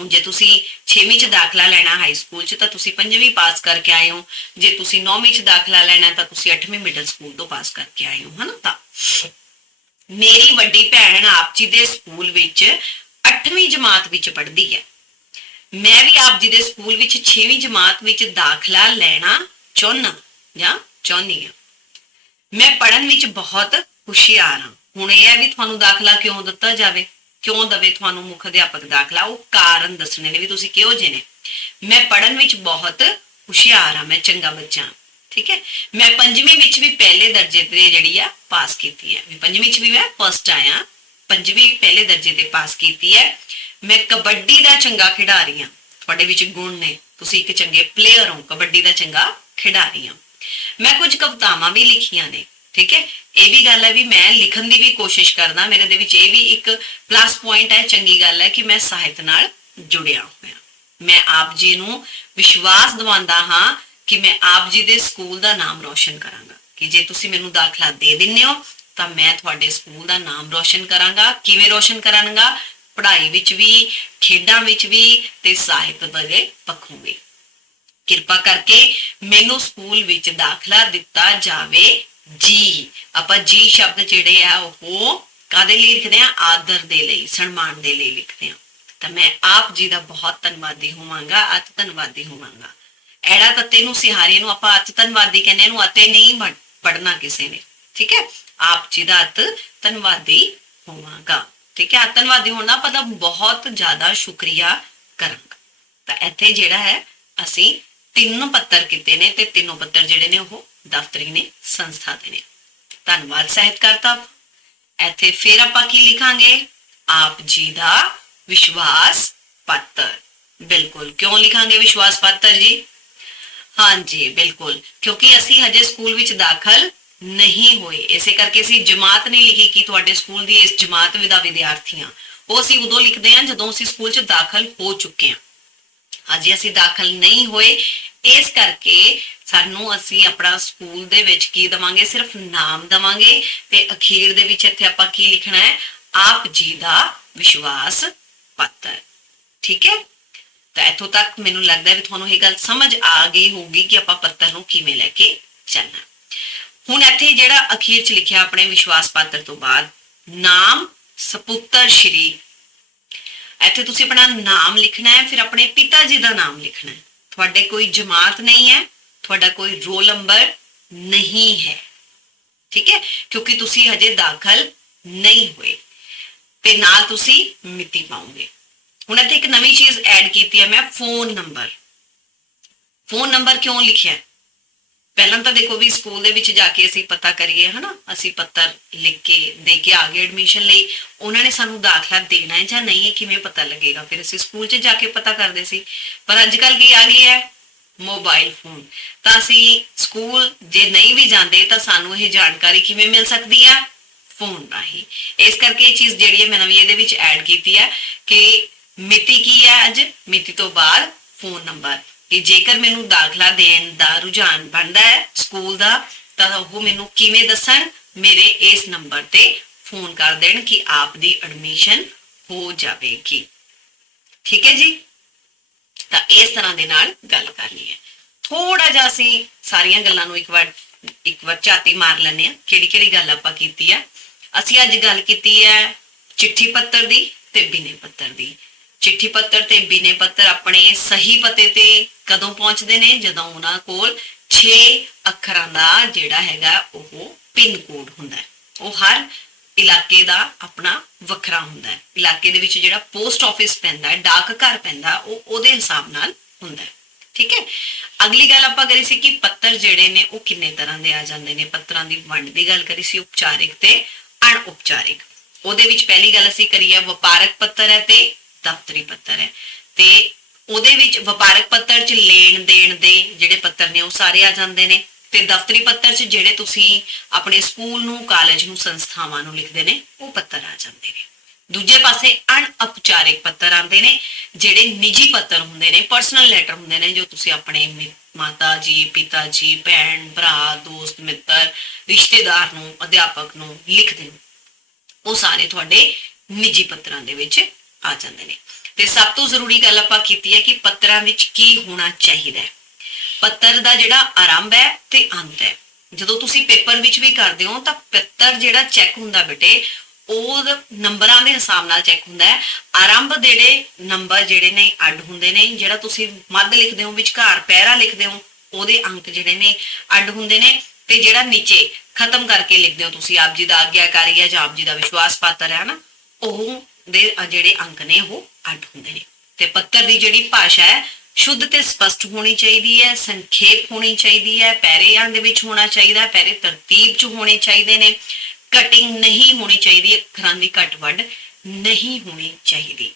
ਹੁਣ ਜੇ ਤੁਸੀਂ 6ਵੀਂ ਚ ਦਾਖਲਾ ਲੈਣਾ ਹਾਈ ਸਕੂਲ ਚ, ਤਾਂ ਤੁਸੀਂ ਪੰਜਵੀਂ ਪਾਸ ਕਰਕੇ ਆਏ ਹੋ। ਜੇ ਤੁਸੀਂ 9ਵੀਂ ਚ ਦਾਖਲਾ ਲੈਣਾ, ਤਾਂ ਤੁਸੀਂ 8ਵੀਂ ਮਿਡਲ ਸਕੂਲ ਤੋਂ ਪਾਸ ਕਰਕੇ ਆਏ ਹੋ, ਹਨਾ ਤਾਂ? ਮੇਰੀ ਵੱਡੀ ਭੈਣ ਆਪ ਜੀ ਦੇ ਸਕੂਲ ਵਿੱਚ 8ਵੀਂ ਜਮਾਤ ਵਿੱਚ ਪੜ੍ਹਦੀ ਹੈ। ਮੈਂ ਵੀ ਆਪ ਜੀ ਦੇ ਸਕੂਲ ਵਿੱਚ 6ਵੀਂ ਜਮਾਤ ਵਿੱਚ ਦਾਖਲਾ ਲੈਣਾ ਚਾਹੁੰਨਾ, ਜਾਂ ਚਾਹੁੰਦੀ ਹਾਂ। ਮੈਂ ਪੜਨ ਵਿੱਚ ਬਹੁਤ ਹੁਸ਼ਿਆਰ ਹਾਂ। ਹੁਣ ਇਹ ਹੈ ਵੀ ਤੁਹਾਨੂੰ ਦਾਖਲਾ ਕਿਉਂ ਦਿੱਤਾ ਜਾਵੇ? ਕਿਉਂ ਦਵੇ ਤੁਹਾਨੂੰ ਮੁੱਖ ਅਧਿਆਪਕ ਦਾਖਲਾ? ਉਹ ਕਾਰਨ ਦੱਸਣੇ ਨੇ ਵੀ ਤੁਸੀਂ ਕਿਹੋ ਜਿਹੇ ਨੇ। ਮੈਂ ਪੜਨ ਵਿੱਚ ਬਹੁਤ ਹੁਸ਼ਿਆਰ ਹਾਂ, ਮੈਂ ਚੰਗਾ ਬੱਚਾ ਠੀਕ ਹੈ? ਮੈਂ ਪੰਜਵੀਂ ਵਿੱਚ ਵੀ ਪਹਿਲੇ ਦਰਜੇ ਤੇ ਜਿਹੜੀ ਆ, ਪਾਸ ਕੀਤੀ ਹੈ। ਵੀ ਪੰਜਵੀਂ ਚ ਵੀ ਮੈਂ ਫਸਟ ਆਇਆ। ਪੰਜਵੀਂ ਪਹਿਲੇ ਦਰਜੇ ਤੇ ਪਾਸ ਕੀਤੀ ਹੈ। ਮੈਂ ਕਬੱਡੀ ਦਾ ਚੰਗਾ ਖਿਡਾਰੀ ਹਾਂ। ਤੁਹਾਡੇ ਵਿੱਚ ਗੁਣ ਨੇ। ਤੁਸੀਂ ਇੱਕ ਚੰਗੇ ਪਲੇਅਰ ਹੋ, ਕਬੱਡੀ ਦਾ ਚੰਗਾ ਖਿਡਾਰੀ ਹਾਂ। ਮੈਂ ਕੁਝ ਕਵਿਤਾਵਾਂ ਵੀ ਲਿਖੀਆਂ ਨੇ, ਠੀਕ ਹੈ? ਇਹ ਵੀ ਗੱਲ ਹੈ ਵੀ ਮੈਂ ਲਿਖਣ ਦੀ ਵੀ ਕੋਸ਼ਿਸ਼ ਕਰਦਾ, ਮੇਰੇ ਦੇ ਵਿੱਚ ਇਹ ਵੀ ਇੱਕ ਪਲੱਸ ਪੁਆਇੰਟ ਹੈ, ਚੰਗੀ ਗੱਲ ਹੈ ਕਿ ਮੈਂ ਸਾਹਿਤ ਨਾਲ ਜੁੜਿਆ ਹੋਇਆ। ਮੈਂ ਆਪ ਜੀ ਨੂੰ ਵਿਸ਼ਵਾਸ ਦਿਵਾਉਂਦਾ ਹਾਂ ਕਿ ਮੈਂ ਆਪ ਜੀ ਦੇ ਸਕੂਲ ਦਾ ਨਾਮ ਰੋਸ਼ਨ ਕਰਾਂਗਾ। ਕਿ ਜੇ ਤੁਸੀਂ ਮੈਨੂੰ ਦਾਖਲਾ ਦੇ ਦਿੰਦੇ ਹੋ, ਤਾਂ ਮੈਂ ਤੁਹਾਡੇ ਸਕੂਲ ਦਾ ਨਾਮ ਰੋਸ਼ਨ ਕਰਾਂਗਾ। ਕਿਵੇਂ ਰੋਸ਼ਨ ਕਰਾਂਗਾ? ਪੜ੍ਹਾਈ ਵਿੱਚ ਵੀ, ਖੇਡਾਂ ਵਿੱਚ ਵੀ ਤੇ ਸਾਹਿਤ ਦੇ ਪੱਖੋਂ ਵੀ। ਕਿਰਪਾ ਕਰਕੇ ਮੈਨੂੰ ਸਕੂਲ ਵਿੱਚ ਦਾਖਲਾ ਦਿੱਤਾ ਜਾਵੇ। ਜੀ। ਆਪਾਂ ਜੀ ਸ਼ਬਦ ਜਿਹੜੇ ਆ, ਉਹ ਕਾਦੇ ਲਈ ਲਿਖਦੇ ਆ? ਆਦਰ ਦੇ ਲਈ, ਸਨਮਾਨ ਦੇ ਲਈ ਲਿਖਦੇ ਆ। ਤਾਂ ਮੈਂ ਆਪ ਜੀ ਦਾ ਬਹੁਤ ਧੰਨਵਾਦੀ ਹੋਵਾਂਗਾ, ਅਤ ਧੰਨਵਾਦੀ ਹੋਵਾਂਗਾ। ਐੜਾ ਤੱਤੇ ਨੂੰ ਸਿਹਾਰੀ ਨੂੰ ਆਪਾਂ ਅਤ ਧੰਨਵਾਦੀ ਕਹਿੰਦੇ ਨੂੰ ਅਤੇ ਨਹੀਂ ਪੜਨਾ ਕਿਸੇ ਨੇ। ਠੀਕ ਹੈ? ਆਪ ਜੀ ਦਾ ਅਤ ਧੰਨਵਾਦੀ ਹੋਵਾਂਗਾ। ਠੀਕ ਹੈ? ਧੰਨਵਾਦੀ ਹੋਣਾ ਪਤਾ ਬਹੁਤ ਜ਼ਿਆਦਾ ਸ਼ੁਕਰੀਆ ਕਰਾਂਗਾ। ਤਾਂ ਇੱਥੇ ਜਿਹੜਾ ਹੈ, ਅਸੀਂ ਤਿੰਨ ਪੱਤਰ ਕੀਤੇ ਨੇ ਤੇ ਤਿੰਨੋਂ ਪੱਤਰ ਜਿਹੜੇ ਨੇ ਉਹ ਦਫ਼ਤਰੀ ਨੇ, ਸੰਸਥਾ ਦੇ ਨੇ। ਧੰਨਵਾਦ ਸਾਹਿਤਕਾਰਤਾ ਇੱਥੇ ਫਿਰ ਆਪਾਂ ਕੀ ਲਿਖਾਂਗੇ? ਆਪ ਜੀ ਦਾ ਵਿਸ਼ਵਾਸ ਪੱਤਰ। ਬਿਲਕੁਲ। ਕਿਉਂ ਲਿਖਾਂਗੇ ਵਿਸ਼ਵਾਸ ਪੱਤਰ ਜੀ? ਹਾਂਜੀ, ਬਿਲਕੁਲ। ਕਿਉਂਕਿ ਅਸੀਂ ਹਜੇ ਸਕੂਲ ਵਿੱਚ ਦਾਖਲ ਨਹੀਂ ਹੋਏ। ਇਸੇ ਕਰਕੇ ਅਸੀਂ ਜਮਾਤ ਨਹੀਂ ਲਿਖੀ ਕਿ ਤੁਹਾਡੇ ਸਕੂਲ ਦੀ ਇਸ ਜਮਾਤ ਦਾ ਵਿਦਿਆਰਥੀ ਹਾਂ ਉਹ ਅਸੀਂ ਉਦੋਂ ਲਿਖਦੇ ਹਾਂ ਜਦੋਂ ਅਸੀਂ ਸਕੂਲ 'ਚ ਦਾਖਲ ਹੋ ਚੁੱਕੇ ਹਾਂ। ਅਜੇ ਅਸੀਂ ਦਾਖਲ ਨਹੀਂ ਹੋਏ। ਇਸ ਕਰਕੇ ਸਾਨੂੰ ਅਸੀਂ ਆਪਣਾ ਸਕੂਲ ਦੇ ਵਿੱਚ ਕੀ ਦਵਾਂਗੇ? ਸਿਰਫ ਨਾਮ ਦਵਾਂਗੇ ਤੇ ਅਖੀਰ ਦੇ ਵਿੱਚ ਇੱਥੇ ਆਪਾਂ ਕੀ ਲਿਖਣਾ ਹੈ? ਆਪ ਜੀ ਦਾ ਵਿਸ਼ਵਾਸ ਪੱਤਰ। ਠੀਕ ਹੈ? ਤਾਂ ਇੱਥੋਂ ਤੱਕ ਮੈਨੂੰ ਲੱਗਦਾ ਵੀ ਤੁਹਾਨੂੰ ਇਹ ਗੱਲ ਸਮਝ ਆ ਗਈ ਹੋਊਗੀ ਕਿ ਆਪਾਂ ਪੱਤਰ ਨੂੰ ਕਿਵੇਂ ਲੈ ਕੇ ਚੱਲਣਾ। ਹੁਣ ਇੱਥੇ ਜਿਹੜਾ ਅਖੀਰ 'ਚ ਲਿਖਿਆ ਆਪਣੇ ਵਿਸ਼ਵਾਸ ਪਾਤਰ ਤੋਂ ਬਾਅਦ, ਨਾਮ ਸਪੁੱਤਰ ਸ਼੍ਰੀ। ਇੱਥੇ ਤੁਸੀਂ ਆਪਣਾ ਨਾਮ ਲਿਖਣਾ ਹੈ, ਫਿਰ ਆਪਣੇ ਪਿਤਾ ਜੀ ਦਾ ਨਾਮ ਲਿਖਣਾ ਹੈ। ਤੁਹਾਡੇ ਕੋਈ ਜਮਾਤ ਨਹੀਂ ਹੈ, ਤੁਹਾਡਾ ਕੋਈ ਰੋਲ ਨੰਬਰ ਨਹੀਂ ਹੈ। ਠੀਕ ਹੈ? ਕਿਉਂਕਿ ਤੁਸੀਂ ਹਜੇ ਦਾਖਲ ਨਹੀਂ ਹੋਏ। ਤੇ ਨਾਲ ਤੁਸੀਂ ਮਿਤੀ ਪਾਉਂਗੇ ਹੁਣ ਇੱਥੇ ਇੱਕ ਨਵੀਂ ਚੀਜ਼ ਐਡ ਕੀਤੀ ਹੈ ਮੈਂ, ਫੋਨ ਨੰਬਰ। ਫੋਨ ਨੰਬਰ ਕਿਉਂ ਲਿਖਿਆ? ਪਹਿਲਾਂ ਤਾਂ ਦੇਖੋ ਵੀ ਸਕੂਲ ਦੇ ਵਿੱਚ ਜਾ ਕੇ ਅਸੀਂ ਪਤਾ ਕਰੀਏ, ਹਨਾ? ਅਸੀਂ ਪੱਤਰ ਲਿਖ ਕੇ ਦੇ ਕੇ ਆ ਗਏ ਐਡਮਿਸ਼ਨ ਲਈ। ਉਹਨਾਂ ਨੇ ਸਾਨੂੰ ਦਾਖਲਾ ਦੇਣਾ ਹੈ ਜਾਂ ਨਹੀਂ ਹੈ ਕਿਵੇਂ ਪਤਾ ਲੱਗੇਗਾ? ਫਿਰ ਅਸੀਂ ਸਕੂਲ 'ਚ ਜਾ ਕੇ ਪਤਾ ਕਰਦੇ ਸੀ। ਪਰ ਅੱਜ ਕੱਲ ਕੀ ਆ ਗਈ ਹੈ? ਮੋਬਾਈਲ ਫੋਨ ਤਾਂ ਅਸੀਂ ਸਕੂਲ ਜੇ ਨਹੀਂ ਵੀ ਜਾਂਦੇ, ਤਾਂ ਸਾਨੂੰ ਇਹ ਜਾਣਕਾਰੀ ਕਿਵੇਂ ਮਿਲ ਸਕਦੀ ਹੈ? ਫੋਨ ਰਾਹੀਂ। ਇਸ ਕਰਕੇ ਇਹ ਚੀਜ਼ ਜਿਹੜੀ ਹੈ ਮੈਂ ਨਵੀਂ ਇਹਦੇ ਵਿੱਚ ਐਡ ਕੀਤੀ ਹੈ ਕਿ ਮਿਤੀ ਕੀ ਹੈ ਅੱਜ? ਮਿਤੀ ਤੋਂ ਬਾਅਦ ਫੋਨ ਨੰਬਰ ਕਿ ਜੇਕਰ ਮੈਨੂੰ ਦਾਖਲਾ ਦੇਣ ਦਾ ਰੁਝਾਨ ਬਣਦਾ ਹੈ ਸਕੂਲ ਦਾ, ਤਾਂ ਉਹ ਮੈਨੂੰ ਕਿਵੇਂ ਦੱਸਣ? ਮੇਰੇ ਇਸ ਨੰਬਰ ਤੇ ਫੋਨ ਕਰ ਦੇਣ ਕਿ ਆਪ ਦੀ ਐਡਮਿਸ਼ਨ ਹੋ ਜਾਵੇਗੀ। ਠੀਕ ਹੈ ਜੀ? ਤਾਂ ਇਸ ਤਰ੍ਹਾਂ ਦੇ ਨਾਲ ਗੱਲ ਕਰਨੀ ਹੈ। ਥੋੜਾ ਜਿਹਾ ਅਸੀਂ ਸਾਰੀਆਂ ਗੱਲਾਂ ਨੂੰ ਇੱਕ ਵਾਰ ਇੱਕ ਵਾਰ ਝਾਤੀ ਮਾਰ ਲੈਂਦੇ ਆ ਕਿਹੜੀ ਕਿਹੜੀ ਗੱਲ ਆਪਾਂ ਕੀਤੀ ਹੈ ਅਸੀਂ ਅੱਜ ਗੱਲ ਕੀਤੀ ਹੈ ਚਿੱਠੀ ਪੱਤਰ ਦੀ ਤੇ ਬਿਨੇ ਪੱਤਰ ਦੀ। ਚਿੱਠੀ ਪੱਤਰ ਤੇ ਬਿਨੇ ਪੱਤਰ ਆਪਣੇ ਸਹੀ ਪਤੇ ਤੇ ਕਦੋਂ ਪਹੁੰਚਦੇ ਨੇ? ਜਦੋਂ ਉਹਨਾਂ ਕੋਲ 6 ਅੱਖਰਾਂ ਦਾ ਜਿਹੜਾ ਹੈਗਾ ਉਹ ਪਿੰਨ ਕੋਡ ਹੁੰਦਾ ਹੈ। ਉਹ ਹਰ ਇਲਾਕੇ ਦਾ ਆਪਣਾ ਵੱਖਰਾ ਹੁੰਦਾ ਹੈ। ਇਲਾਕੇ ਦੇ ਵਿੱਚ ਜਿਹੜਾ ਪੋਸਟ ਆਫਿਸ ਪੈਂਦਾ ਹੈ, ਡਾਕ ਘਰ ਪੈਂਦਾ, ਉਹ ਉਹਦੇ ਹਿਸਾਬ ਨਾਲ ਹੁੰਦਾ ਹੈ। ਠੀਕ ਹੈ? ਅਗਲੀ ਗੱਲ ਆਪਾਂ ਕਰੀ ਸੀ ਕਿ ਪੱਤਰ ਜਿਹੜੇ ਨੇ ਉਹ ਕਿੰਨੇ ਤਰ੍ਹਾਂ ਦੇ ਆ ਜਾਂਦੇ ਨੇ? ਪੱਤਰਾਂ ਦੀ ਵੰਡ ਦੀ ਗੱਲ ਕਰੀ ਸੀ, ਉਪਚਾਰਿਕ ਤੇ ਅਣਉਪਚਾਰਿਕ। ਉਹਦੇ ਵਿੱਚ ਪਹਿਲੀ ਗੱਲ ਅਸੀਂ ਕਰੀ ਹੈ ਵਪਾਰਕ ਪੱਤਰ ਹੈ ਤੇ ਦਫ਼ਤਰੀ ਪੱਤਰ ਹੈ। ਤੇ ਉਹਦੇ ਵਿੱਚ ਵਪਾਰਕ ਪੱਤਰ 'ਚ ਲੈਣ ਦੇਣ ਦੇ ਜਿਹੜੇ ਪੱਤਰ ਨੇ, ਉਹ ਸਾਰੇ ਆ ਜਾਂਦੇ ਨੇ। ਤੇ ਦਫ਼ਤਰੀ ਪੱਤਰ 'ਚ ਜਿਹੜੇ ਤੁਸੀਂ ਆਪਣੇ ਸਕੂਲ ਨੂੰ, ਕਾਲਜ ਨੂੰ, ਸੰਸਥਾਵਾਂ ਨੂੰ ਲਿਖਦੇ ਨੇ, ਉਹ ਪੱਤਰ ਆ ਜਾਂਦੇ ਨੇ। ਦੂਜੇ ਪਾਸੇ ਅਣਉਪਚਾਰਿਕ ਪੱਤਰ ਆਉਂਦੇ ਨੇ, ਜਿਹੜੇ ਨਿੱਜੀ ਪੱਤਰ ਹੁੰਦੇ ਨੇ ਪਰਸਨਲ ਲੈਟਰ ਹੁੰਦੇ ਨੇ, ਜੋ ਤੁਸੀਂ ਆਪਣੇ ਮਾਤਾ ਜੀ, ਪਿਤਾ ਜੀ, ਭੈਣ, ਭਰਾ, ਦੋਸਤ, ਮਿੱਤਰ, ਰਿਸ਼ਤੇਦਾਰ ਨੂੰ, ਅਧਿਆਪਕ ਨੂੰ ਲਿਖਦੇ ਹੋ ਉਹ ਸਾਰੇ ਤੁਹਾਡੇ ਨਿੱਜੀ ਪੱਤਰਾਂ ਦੇ ਵਿੱਚ ਆ ਜਾਂਦੇ ਨੇ। ਤੇ ਸਭ ਤੋਂ ਜ਼ਰੂਰੀ ਗੱਲ ਆਪਾਂ ਕੀਤੀ ਹੈ ਕਿ ਪੱਤਰਾਂ ਵਿੱਚ ਕੀ ਹੋਣਾ ਚਾਹੀਦਾ ਹੈ। ਪੱਤਰ ਦਾ ਜਿਹੜਾ ਆਰੰਭ ਹੈ ਤੇ ਅੰਤ ਹੈ। ਜਦੋਂ ਤੁਸੀਂ ਪੇਪਰ ਵਿੱਚ ਵੀ ਕਰਦੇ ਹੋ ਤਾਂ ਪੱਤਰ ਜਿਹੜਾ ਚੈੱਕ ਹੁੰਦਾ ਬੇਟੇ, ਉਹ ਨੰਬਰਾਂ ਦੇ ਹਿਸਾਬ ਨਾਲ ਚੈੱਕ ਹੁੰਦਾ ਹੈ। ਆਰੰਭ ਦੇ ਨੰਬਰ ਜਿਹੜੇ ਨੇ, ਅੱਡ ਹੁੰਦੇ ਨੇ, ਜਿਹੜਾ ਤੁਸੀਂ ਮੱਧ ਲਿਖਦੇ ਹੋ, ਵਿਚਕਾਰ ਪੈਰਾ ਲਿਖਦੇ ਹੋ, ਉਹਦੇ ਅੰਕ ਜਿਹੜੇ ਨੇ, ਅੱਡ ਹੁੰਦੇ ਨੇ। ਤੇ ਜਿਹੜਾ ਨੀਚੇ ਖਤਮ ਕਰਕੇ ਲਿਖਦੇ ਹੋ ਤੁਸੀਂ, ਆਪ ਜੀ ਦਾ ਆਗਿਆਕਾਰੀ ਹੈ ਜਾਂ ਆਪ ਜੀ ਦਾ ਵਿਸ਼ਵਾਸ ਪਾਤਰ ਹੈ ਨਾ ਉਹ ਦੇ ਜਿਹੜੇ ਅੰਕ ਨੇ, ਉਹ ਅੱਡ ਹੁੰਦੇ ਨੇ। ਤੇ ਪੱਤਰ ਦੀ ਜਿਹੜੀ ਭਾਸ਼ਾ ਹੈ, ਸ਼ੁੱਧ ਤੇ ਸਪਸ਼ਟ ਹੋਣੀ ਚਾਹੀਦੀ ਹੈ, ਸੰਖੇਪ ਹੋਣੀ ਚਾਹੀਦੀ ਹੈ ਪੈਰਿਆਂ ਦੇ ਵਿੱਚ ਹੋਣਾ ਚਾਹੀਦਾ ਹੈ ਪੈਰੇ ਤਰਤੀਬ 'ਚ ਹੋਣੇ ਚਾਹੀਦੇ ਨੇ। ਕਟਿੰਗ ਨਹੀਂ ਹੋਣੀ ਚਾਹੀਦੀ, ਅੱਖਰਾਂ ਦੀ ਘੱਟ ਵੱਡ ਨਹੀਂ ਹੋਣੀ ਚਾਹੀਦੀ।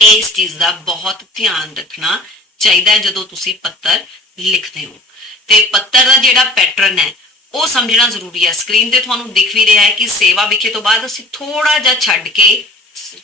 ਇਸ ਚੀਜ਼ ਦਾ ਬਹੁਤ ਧਿਆਨ ਰੱਖਣਾ ਚਾਹੀਦਾ ਜਦੋਂ ਤੁਸੀਂ ਪੱਤਰ ਲਿਖਦੇ ਹੋ। ਤੇ ਪੱਤਰ ਦਾ ਜਿਹੜਾ ਪੈਟਰਨ ਹੈ, ਉਹ ਸਮਝਣਾ ਜ਼ਰੂਰੀ ਹੈ। ਸਕਰੀਨ ਤੇ ਤੁਹਾਨੂੰ ਦਿਖ ਵੀ ਰਿਹਾ ਹੈ ਕਿ ਸੇਵਾ ਵਿਖੇ ਤੋਂ ਬਾਅਦ ਅਸੀਂ ਥੋੜਾ ਜਿਹਾ ਛੱਡ ਕੇ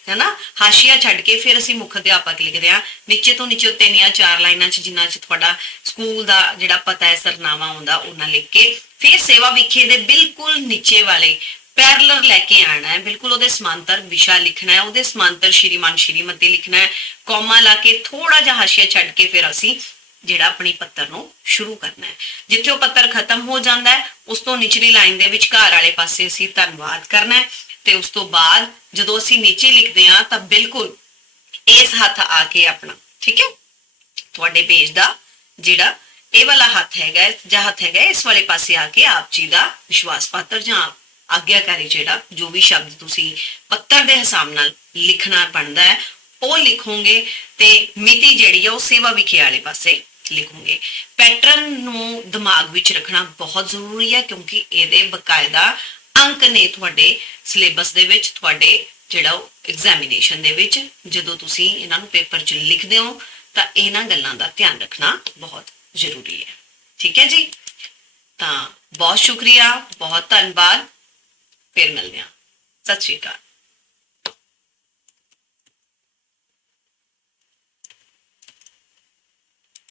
ਹੈਨਾ ਹਾਸ਼ੀਆ ਛੱਡ ਕੇ ਫਿਰ ਅਸੀਂ ਮੁੱਖ ਅਧਿਆਪਕ ਲਿਖਦੇ ਆ ਨੀਚੇ ਤੋਂ ਨੀਚੇ ਤਿੰਨ ਜਾਂ ਚਾਰ ਲਾਈਨਾਂ 'ਚ ਜਿੰਨਾ 'ਚ ਤੁਹਾਡਾ ਸਕੂਲ ਦਾ ਜਿਹੜਾ ਪਤਾ ਹੈ ਸਰਨਾਮਾ ਹੁੰਦਾ, ਉਹਨਾਂ ਲਿਖ ਕੇ। ਫਿਰ ਸੇਵਾ ਵਿਖੇ ਦੇ ਬਿਲਕੁਲ ਨੀਚੇ ਵਾਲੇ ਪੈਰਲਰ ਲੈ ਕੇ ਆਣਾ ਹੈ। ਬਿਲਕੁਲ ਉਹਦੇ ਸਮਾਂਤਰ ਵਿਸ਼ਾ ਲਿਖਣਾ ਹੈ, ਉਹਦੇ ਸਮਾਂਤਰ ਸ਼੍ਰੀਮਾਨ ਸ਼੍ਰੀਮਤੀ ਲਿਖਣਾ ਹੈ। ਕੌਮਾ ਲਾ ਕੇ ਥੋੜਾ ਜਿਹਾ ਹਾਸ਼ੀਆ ਛੱਡ ਕੇ ਫਿਰ ਅਸੀਂ ਜਿਹੜਾ ਆਪਣੀ ਪੱਤਰ ਨੂੰ ਸ਼ੁਰੂ ਕਰਨਾ ਹੈ। ਜਿੱਥੇ ਉਹ ਪੱਤਰ ਖਤਮ ਹੋ ਜਾਂਦਾ ਹੈ, ਉਸ ਤੋਂ ਨਿਚਲੀ ਲਾਈਨ ਦੇ ਵਿਚਕਾਰ ਵਾਲੇ ਪਾਸੇ ਅਸੀਂ ਧੰਨਵਾਦ ਕਰਨਾ ਹੈ। ਤੇ ਉਸ ਤੋਂ ਬਾਅਦ ਜਦੋਂ ਅਸੀਂ ਨੀਚੇ ਲਿਖਦੇ ਹਾਂ ਤਾਂ ਬਿਲਕੁਲ ਇਸ ਹੱਥ ਆ ਕੇ ਆਪਣਾ, ਠੀਕ ਹੈ? ਤੁਹਾਡੇ ਪੇਜ ਦਾ ਜਿਹੜਾ ਇਹ ਵਾਲਾ ਹੱਥ ਹੈਗਾ ਜਾਂ ਹੱਥ ਹੈਗਾ, ਇਸ ਵਾਲੇ ਪਾਸੇ ਆ ਕੇ ਆਪ ਜੀ ਦਾ ਵਿਸ਼ਵਾਸ ਪਾਤਰ ਜਾਂ ਆਗਿਆਕਾਰੀ ਜਿਹੜਾ ਜੋ ਵੀ ਸ਼ਬਦ ਤੁਸੀਂ ਪੱਤਰ ਦੇ ਹਿਸਾਬ ਨਾਲ ਲਿਖਣਾ ਬਣਦਾ ਹੈ, ਉਹ ਲਿਖੋਗੇ ਤੇ ਮਿਤੀ ਜਿਹੜੀ ਆ ਉਹ ਸੇਵਾ ਵਿਖੇ ਵਾਲੇ ਪਾਸੇ ਲਿਖੋਗੇ। ਪੈਟਰਨ ਨੂੰ ਦਿਮਾਗ ਵਿੱਚ ਰੱਖਣਾ ਬਹੁਤ ਜ਼ਰੂਰੀ ਹੈ ਕਿਉਂਕਿ ਇਹਦੇ ਬਕਾਇਦਾ ਅੰਕ ਨੇ ਤੁਹਾਡੇ ਸਿਲੇਬਸ ਦੇ ਵਿੱਚ ਤੁਹਾਡੇ ਜਿਹੜਾ ਐਗਜ਼ਾਮੀਨੇਸ਼ਨ ਦੇ ਵਿੱਚ, ਜਦੋਂ ਤੁਸੀਂ ਇਹਨਾਂ ਨੂੰ ਪੇਪਰ 'ਚ ਲਿਖਦੇ ਹੋ, ਤਾਂ ਇਹਨਾਂ ਗੱਲਾਂ ਦਾ ਧਿਆਨ ਰੱਖਣਾ ਬਹੁਤ ਜ਼ਰੂਰੀ ਹੈ। ਠੀਕ ਹੈ ਜੀ? ਤਾਂ ਬਹੁਤ ਸ਼ੁਕਰੀਆ, ਬਹੁਤ ਧੰਨਵਾਦ। ਫਿਰ ਮਿਲਦੇ ਹਾਂ। ਸਤਿ ਸ਼੍ਰੀ ਅਕਾਲ।